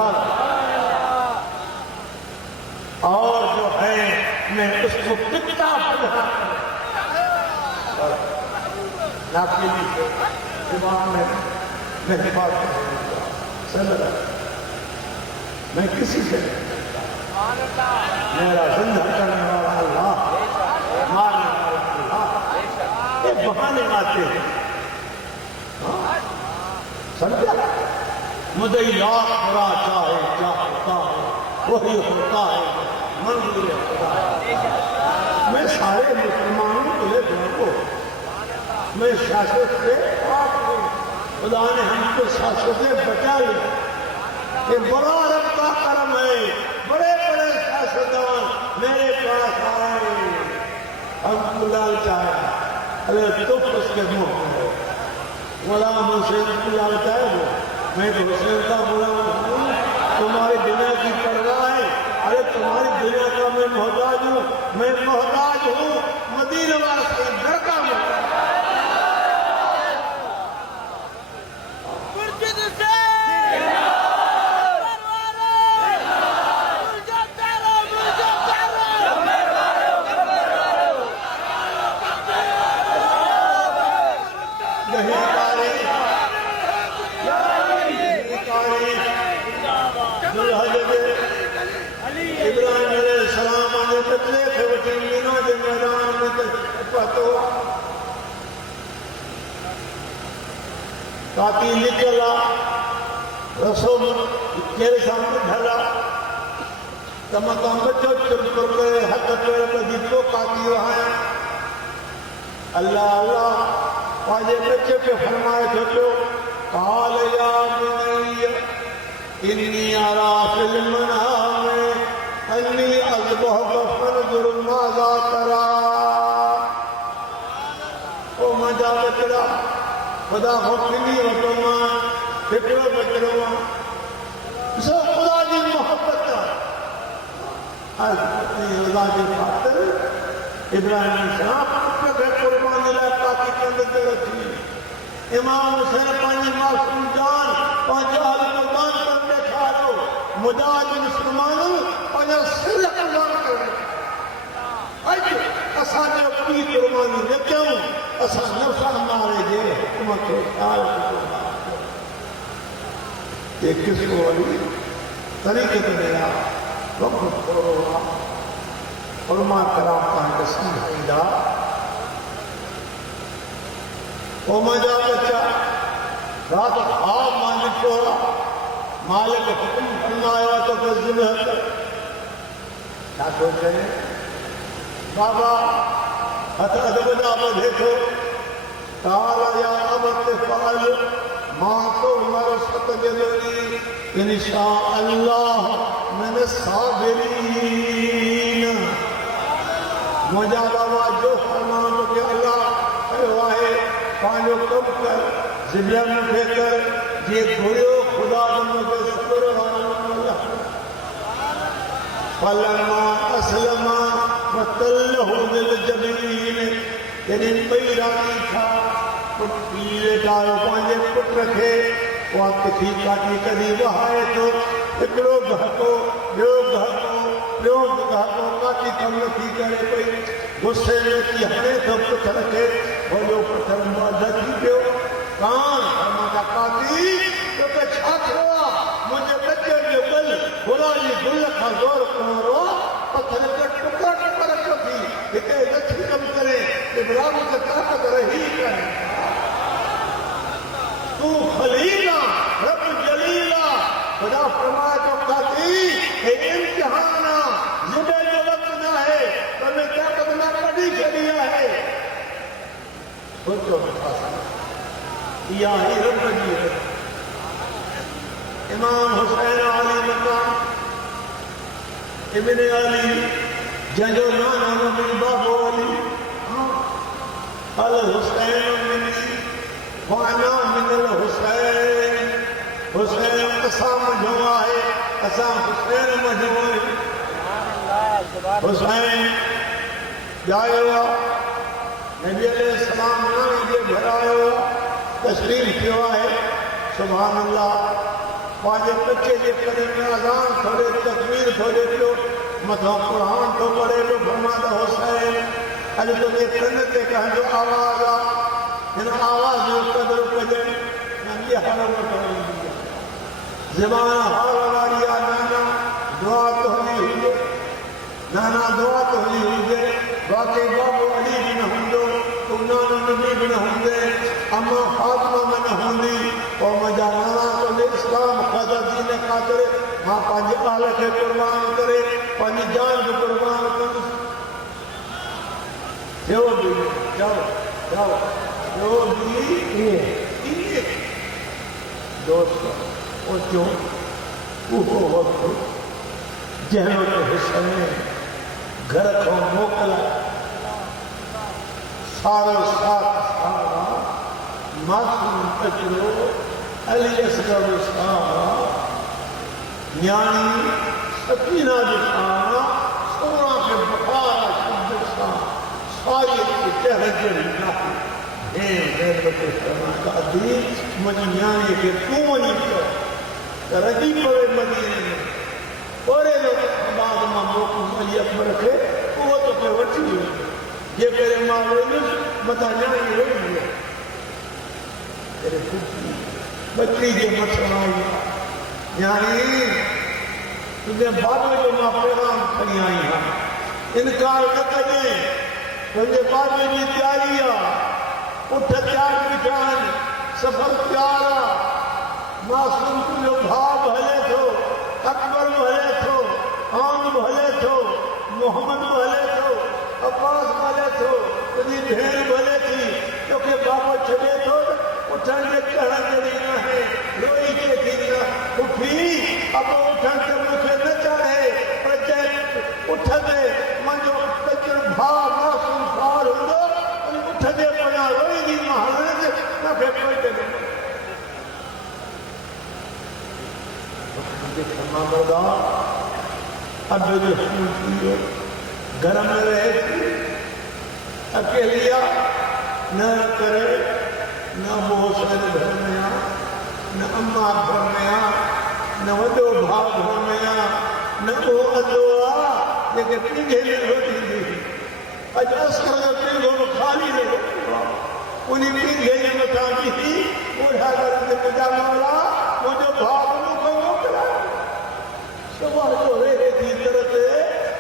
اور جو ہے میں اس کو کتنا پڑھا ناکیلی سے امام میں بات کروں میں کسی سے میرا زندہ کرنے والا اللہ مارنے والا اللہ یہ بہانے آتے ہیں سمجھا مجھے یاد کرا چاہے کیا ہوتا ہے وہی ہوتا ہے منظور خدا ہے میں سارے مسلمانوں کو لے جاؤں میں سیاست سے پاک ہوں خدا نے ہم کو سیاست سے بچا لیا یہ بڑا رب کا کرم ہے بڑے بڑے سیاستدان میرے پاس آئے ہم کو لال چاہے ارے تو اس کے منہ میں غلام حسین کو لال چاہے وہ میں تو حسین کا غلام ہوں تمہاری دنیا کی پرواہ ہے ارے تمہاری دنیا کا میں محتاج ہوں مدینہ والا سے درکا میں ابراہیم علیہ السلام آنے بچے تھے وٹی مینا دے میدان میں پتو کاتی نکلا رسول تیرے سامنے ڈھلا تمام بچوں چپ کر کے حق پہ بدی تو کاتی وہاں اللہ اللہ آجے بچے پہ فرمائے تھے قال یا بنی انی ارا فی المنام انی اذبحک فانظر ماذا ترى او مجا بچڑا خدا کو کلی وٹما فکر بچڑا سو خدا دی محبت خدا کی خاطر ابراہیم السلام اپنے قربانی لائے پاکی کے اندر رکھی امام حسین پانچ معصوم جان پانچ آل قربان کرنے کھارو مجاہد مسلمان پانچ سر قربان کرنے آئیے اسانے اپنی قربانی رکھوں اسان نفسا ہمارے جے حکومت آل قربان یہ کس کو علی طریقے تو میرا وقت کرو علماء کرام کا نصیب حیدہ او مجا بچہ رات خواب مالک کو مالک حکم فرمایا تو پھر ذبح کر کیا سوچ رہے ہیں بابا حتی ادب جابہ دیکھو قال یا ابت فعل ما تؤمر ستجدنی انشاء اللہ من الصابرین مجا بابا جو فرمانو کہ اللہ ہے پانچو کم کر زبیہ میں پھیکر یہ گھوڑیو خدا دنوں کے صبر اللہ فلما اسلم وتلہ للجبین یعنی پئی رانی تھا پیلے ڈالو پانچے پٹ رکھے وہاں کتھی کاٹی کدی وہائے تو اکڑو گھکو بیو گھکو کاٹی کم نکی کرے پئی غصے میں کی ہنے تو پتھر رکھے وہ جو پتھر مادہ کی پیو کان ہمارا کاٹی تو کہ چھاک ہوا مجھے بچے جو بل بلالی گل کا زور کرو پتھر کے ٹکڑا ٹکڑا رکھو تھی لیکن لچھی کم کرے ابراہیم سے طاقت رہی کرے تو خلیلہ رب جلیلہ خدا فرمایا تو کاتی اے امتحانہ زبے جو وقت نہ ہے تو میں طاقت نہ کڑی کے لیا ہے سوچو بتا سکتا یہ ہی رب جی ہے امام حسین علی مقام ابن علی جنجو نانا نبی بابو علی الحسین منی وانا من الحسین حسین قسام جو آئے قسام حسین مجموعی حسین جائے ہوا نبی علیہ السلام نامی کے گھر آئے ہوا تشریف کیوں آئے سبحان اللہ واجے بچے جے قدم میں اذان تھوڑے تکبیر تھوڑے پیو مطلب قرآن تو پڑھے تو فرماتا حسین اج تو یہ کنتے کہاں جو آواز آ ان آواز جو قدر پجے یہ حرم کریں زبان حال واریا نانا دعا تو ہمیں ہوئی نانا دعا تو ہمیں ہوئی واقعی بابو علی بھی نہ ہوندو تم نانا نبی بھی نہ ہوندے اما فاطمہ میں نہ ہوندی اور مجا نانا تو اسلام خدا دین خاطر ماں پانچ آل کے قربان کرے پانچ جان کے قربان کرے جو بھی جاؤ جو بھی دوست اور جو وہ وقت جہنوں کے حصہ میں گھر کو موکلا سارا سارا معصوم کچرو علی اصغر سارا نیانی سکینہ دکھانا سورا کے بخارا شد سا خالی تهجر ناهي اے غیرت فرماتا دی مجنیانی کے تو منی تو رجی پڑے مدینے میں پورے لوگ بعد میں موقع علی اکبر کے وہ تو پہ وٹی ہوئی یہ میرے معاملے متا جانے ہوئی ہے تیرے خوبی بچی جو مسئلہ یعنی تجھے بعد میں جو ماں پیغام کھڑی آئی ہیں انکار نہ کریں تجھے بعد میں بھی تیاریاں اٹھ تیار بچان سفر پیارا معصوم تجھے بھاگ بھلے تھو اکبر بھلے تھو آن بھلے تھو محمد بھلے تھو عباس بھلے تھو تجھے بھیڑ بھلے تھی کیونکہ بابا چھڑے تھو اٹھن کے کہنا جڑینا ہے روئی کے دینا اٹھی اب اٹھن کے مجھے نہ چاہے پر جائے اٹھ دے من جو تجر بھاگ معصوم بھار ہوں گا اٹھ دے پڑا روئی دی محلے سے نہ پھر پڑھتے دے کھما بردار اب جو سنتی ہو گھر میں رہے تھی اکیلیا نہ کرے نہ محسن گھر میں آ نہ اماں گھر میں آ نہ وڈو بھاگ گھر میں آ نہ وہ ادو آ لیکن پنگھے میں روٹی دی اج اسکر کا پنگھو خالی نہیں ہوتا انہیں پنگھے میں مطابقی تھی اوڑھا کر کے پجا مولا وہ جو بھاگ نو کو موکلا صبح جو رہے تھی طرح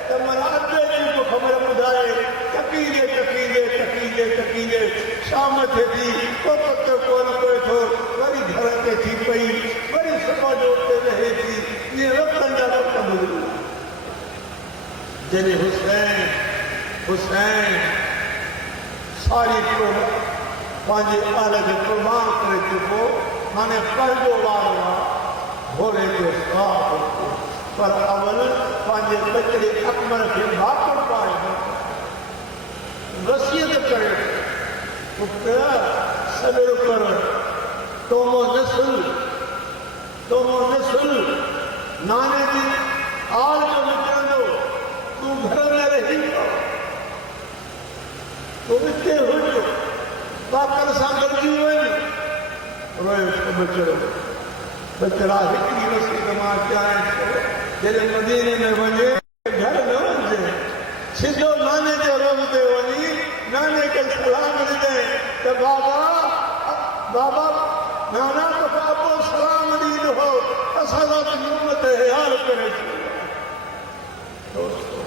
تمنا ادے جی کو خبر بدھائے تقیدے تقیدے تقیدے تقیدے شام تھے تھی تو پتہ کون کوئی تھو وری گھر کے تھی پئی وری صبح جوتے رہے تھی یہ رفتن جا رفتن بدلو جنہیں حسین ساری کو پانچے آلہ کے قربان کرے چکو ہمیں پہلو وارا بھولے کے ساتھ پر اول پانچے بچڑے اکبر کے بھاپر پائے وصیت کرے پتر صبر کر تومو نسل نانے دی آل کو مچر دو تو گھر میں رہی تو بچے ہوئی باکر سانگر کی ہوئی روئے اس کو بچڑا ہکڑی رسی کما چاہے جلے مدینے میں بنے گھر میں بنے سیدھو نانے کے روز دے ونی نانے کے سلام دے کہ بابا نانا تو بابو سلام دید ہو اصلت نعمت حیال کرے دوستو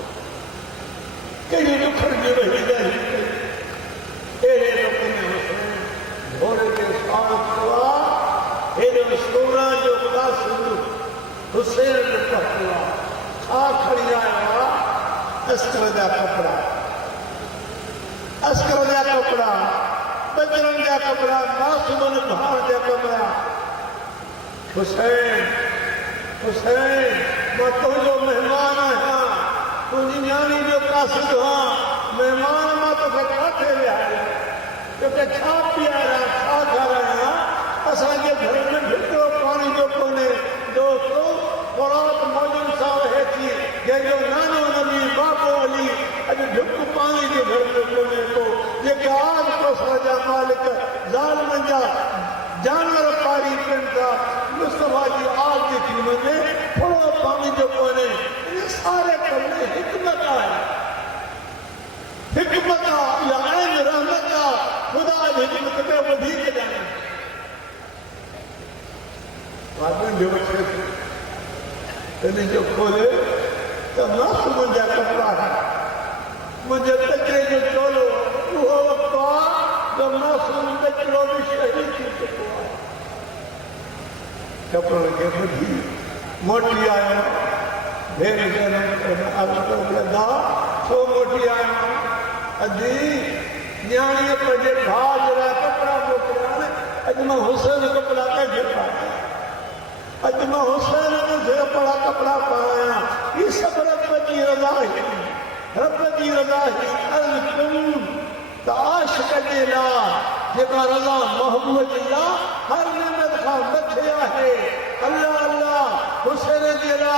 کئی نکھر جو رہی جائے ایرے رکھنے حسین گھوڑے کے ساتھ ہوا ایرے سورہ جو قاسم حسین نے پہلا کھڑی آیا اسکر دا کپڑا بجرن دا کپڑا معصومن بھار دا کپڑا حسین میں تو جو مہمان آیا تجھی نیانی جو قاصد ہاں مہمان میں تو کھاتے لے آیا کیونکہ چھا پی آیا چھا کھا رہا اصلا کے گھر میں ڈھکو پانی جو کونے دوستو قرآن موجود صاحب ہے تھی یہ جو نانو نبی باپو علی اج ڈھک پانی کے گھر میں کونے کو یہ کہ آج کو سرجا مالک ظالم جا جانور پاری پنتا مصطفیٰ کی آج کی قیمت میں پھڑو پانی جو کونے یہ سارے کرنے حکمت آئے حکمت یا عین رحمت خدا حکمت میں ودھی کے جانے آدمی جو بچے تھی جو کھولے تو معصوم جا کپڑا ہے مجھے بچے جو چولو وہ وقت جو معصوم بچوں بھی شہید کی چکوا کپڑے کے بدھی موٹی آیا بھیڑ جنم کرنا اب تو لگا سو موٹی آیا ادھی نیانی پجے بھاج رہا کپڑا موٹی اجمہ حسین کپڑا کا گھر اجمہ حسین نے جو پڑا کپڑا پایا یہ سب رب کی رضا ہے الکم تعاشق دیلا جگہ رضا محمد اللہ ہر نعمت کا مدھیا ہے اللہ اللہ حسین دیلا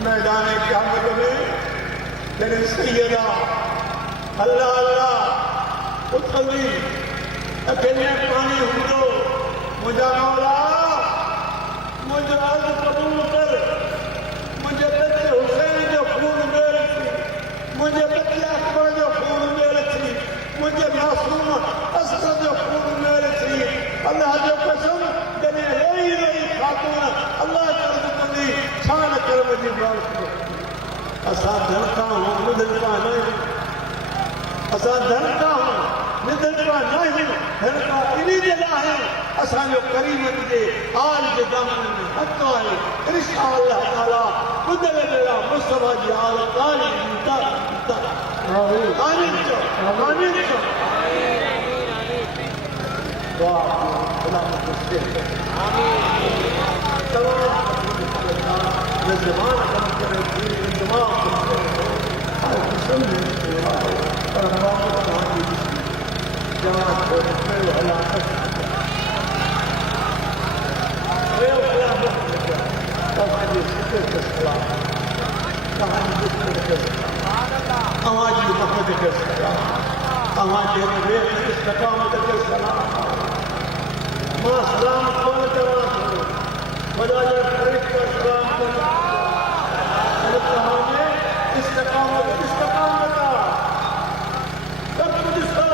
میدان قیامت میں تیرے سیدہ اللہ اللہ اتھوی اکیلے پانی ہوں مجھا مولا مجھے عرض قبول کر مجھے بچے حسین جو خون میرے تھی مجھے بچے اکبر جو خون میرے تھی مجھے معصوم اسد جو خون میرے تھی اللہ جو قسم جنہیں رہی خاتون اللہ کرد کندی چھان کر مجھے بارش اسا دھنکا ہوں ندھنکا نہیں اسا دھنکا ہوں ندھنکا نہیں دھنکا انہی جلا ہے اسا جو کریم دے آل کے دامن میں حق آئے انشاءاللہ تعالی بدل میرا مصطفیٰ جی آل تعالی دیتا آمین آمین دعا خدا مستقبل تمام زمان کم کرے تمام قسم اور ہمارے تمام جان کو میں ہلاکت آواز محمد کے سلام آواز استقامت کے سلام ماں سلام کون جواب بجائے فرق کا سلام کرنا استقامت استقامت سب کچھ سو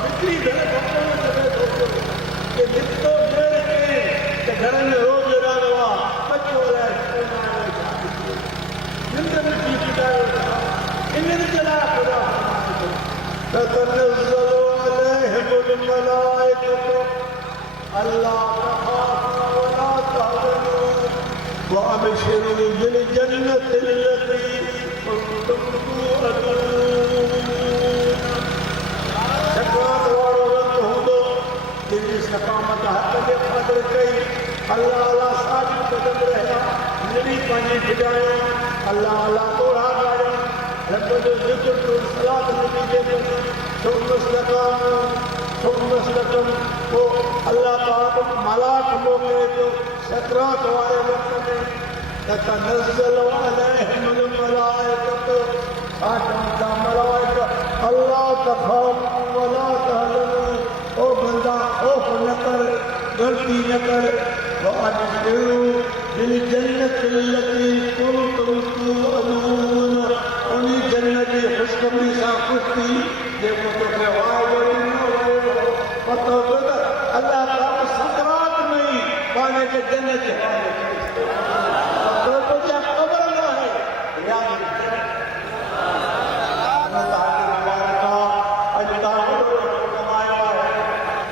اتنی گھر کہ جتو دیر کے گھر میں روز رہا بچوں والا زندگی کی کتاب انہیں چلا خدا تتنزل عليهم الملائكة ألا تخافوا ولا تحزنوا وأبشروا بالجنة التي كنتم توعدون سکرات وارو رد ہوں دل استقامت حق کے قدر کئی اللہ اللہ ساتھ قدم رہا نبی پانی بجائے اللہ اللہ توڑا گاڑا رب جو ذکر تو صلاة نبی دے دے ثم استقم وہ اللہ پاک ملاک موقع جو سکرات والے وقت میں تتنزل علیہم الملائکۃ آٹم کا ملائکہ اللہ تخافوا ولا تحزنوا او بندہ خوف نہ کر غلطی نہ کر وابشروا بالجنة التي كنتم توعدون انہی جنت کی خوشخبری سے خوشی دیکھو تو کہ اللہ تعالیٰ سکرات میں ہی پانے کے جنت تو کچھ خبر نہ ہے یاد اللہ تعالیٰ مبارکہ اجتاؤ کمایا ہے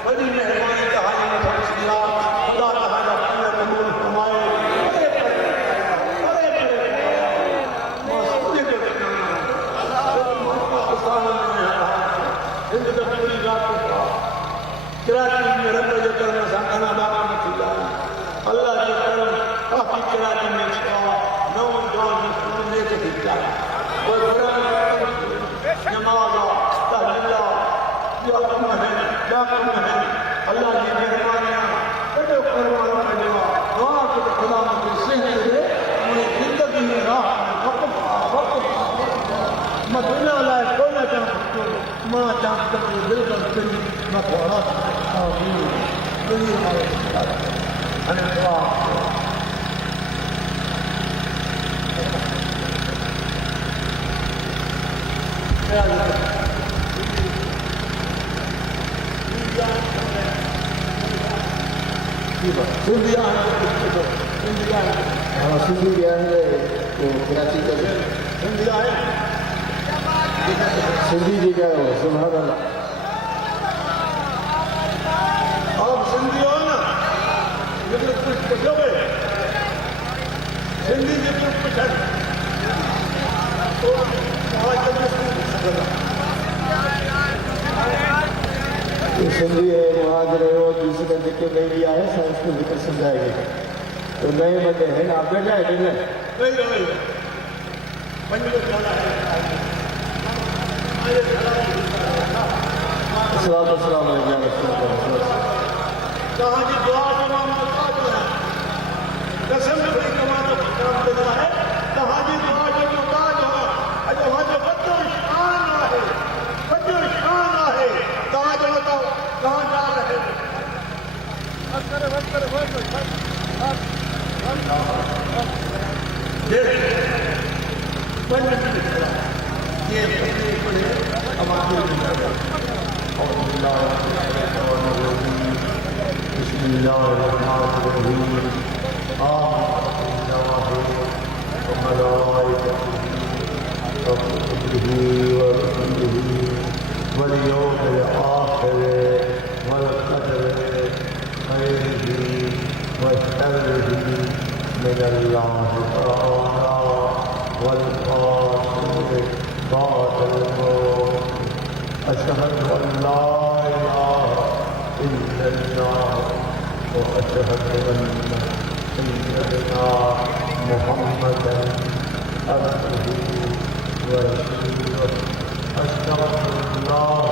بڑی مہربانی کہانی میں سمجھ اللہ تعالیٰ اپنے قبول کمائے کراچی میں رب جو کرنا ساکھنا باقا مچھلا اللہ جو کرم کافی کراچی میں چھوا نو دور میں سننے کے دکھتا اور برای نمازہ تحلیلہ یا کم ہے اللہ کی مہربانیاں بڑے قربان کرنا دعا کہ خدا مجھے صحت دے انہیں زندگی میں راہ وقت مدینہ لائے کوئی نہ چاہتا ماں چاہتا کہ دل کا دلی نہ تھوڑا آمین دلی ہمارے انہیں دعا سندھی گیا ہے کراچی کا سندھی جی گیا ہو سبحان اللہ آپ سندھی ہو نا لیکن کچھ پچھو گئے سندھی جی کچھ پچھا تو آج تک سندھی ہے مہاجر ہے اور دوسرے کا ذکر نہیں لیا ہے سائنس کو ذکر سمجھائے گا تو نئے بندے ہیں آپ بیٹھا ہے کہ نہیں السلام علیکم کہاں جی دعا تمام محتاج ہے قسم سے کمانا کام دیتا ہے کہاں بسم اللہ الرحمن الرحیم واليوم الآخر والقدر خيره وشره من الله تعالى والقاصر بعد الموت أشهد أن لا إله إلا الله وأشهد أن سيدنا محمدا عبده ورسوله أستغفر الله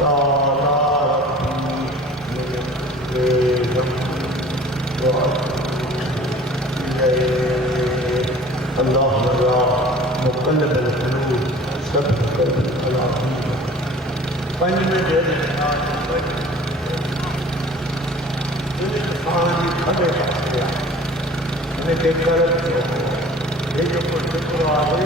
تعالى ربي من ذنبي وأتوب إليه. اللهم يا مقلب القلوب ثبت قلبي على دينك. کھڑے گیا میں دیکھ کر یہ جو شکر ہے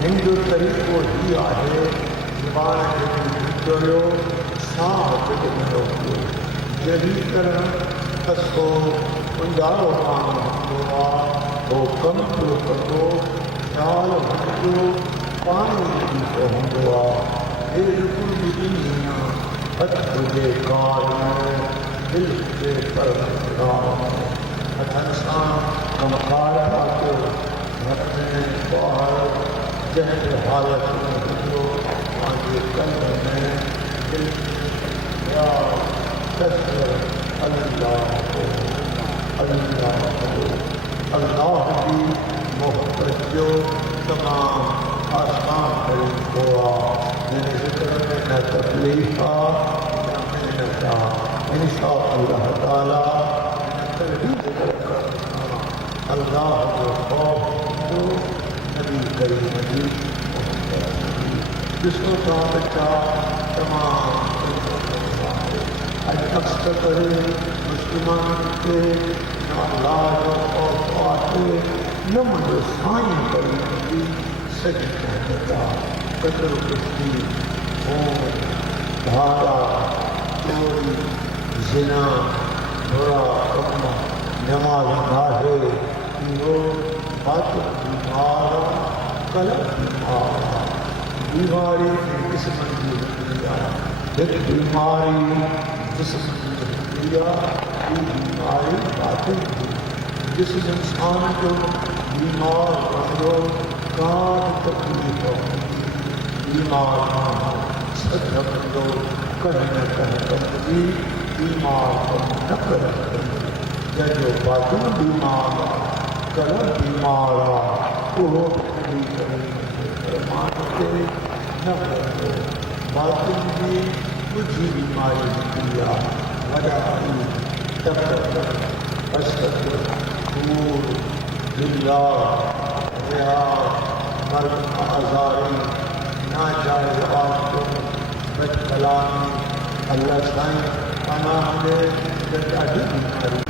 ہندو طریقو ہی ہے زبان جو صاف جہی طرح کسو انجارو کام ہوں وہ کم پورو کرو خیال جو پانی ہوں بالکل بھی ہتھ کے کار دل کے پر ہتھن سان کمکار آتے ہتھیں باہر جہد حالت میں ہو آگے قلب میں دل یا تذکر اللہ کی محبت جو تمام آسان قریب ہوا میرے ذکر میں نہ تکلیف نہ محنت انشاءاللہ تعالی ذکر کرنا اللہ کو خوف جو نبی کریم کی جس کو بچہ تمام اکثر کرے مسلمان کے نالاج اور پاتے نمد سائن کرنے کی سچ کہتا قدر کشتی خون دھارا چوری زنا برا کم نماز ناہے پیرو باطل بیمارا قلب بیمارا بیماری قسم کی دنیا ایک بیماری جسم کی دنیا یہ بیماری باطل کی جس انسان کو بیمار رہو کار تکلیف بیمار سجھ بندو کہیں نہ کہیں کبھی بیمار کو نقل جو باطن بیمار قلب بیمارا وہ بھی فرمان کے نقل باطن بھی کچھ بیماری دیا وجہ تک استغفر دور دنیا ریاض مرد آزاری ناجائز عادتوں بد کلامی اللہ سائیں ہمیں ہمیں ڈاڈی بیماری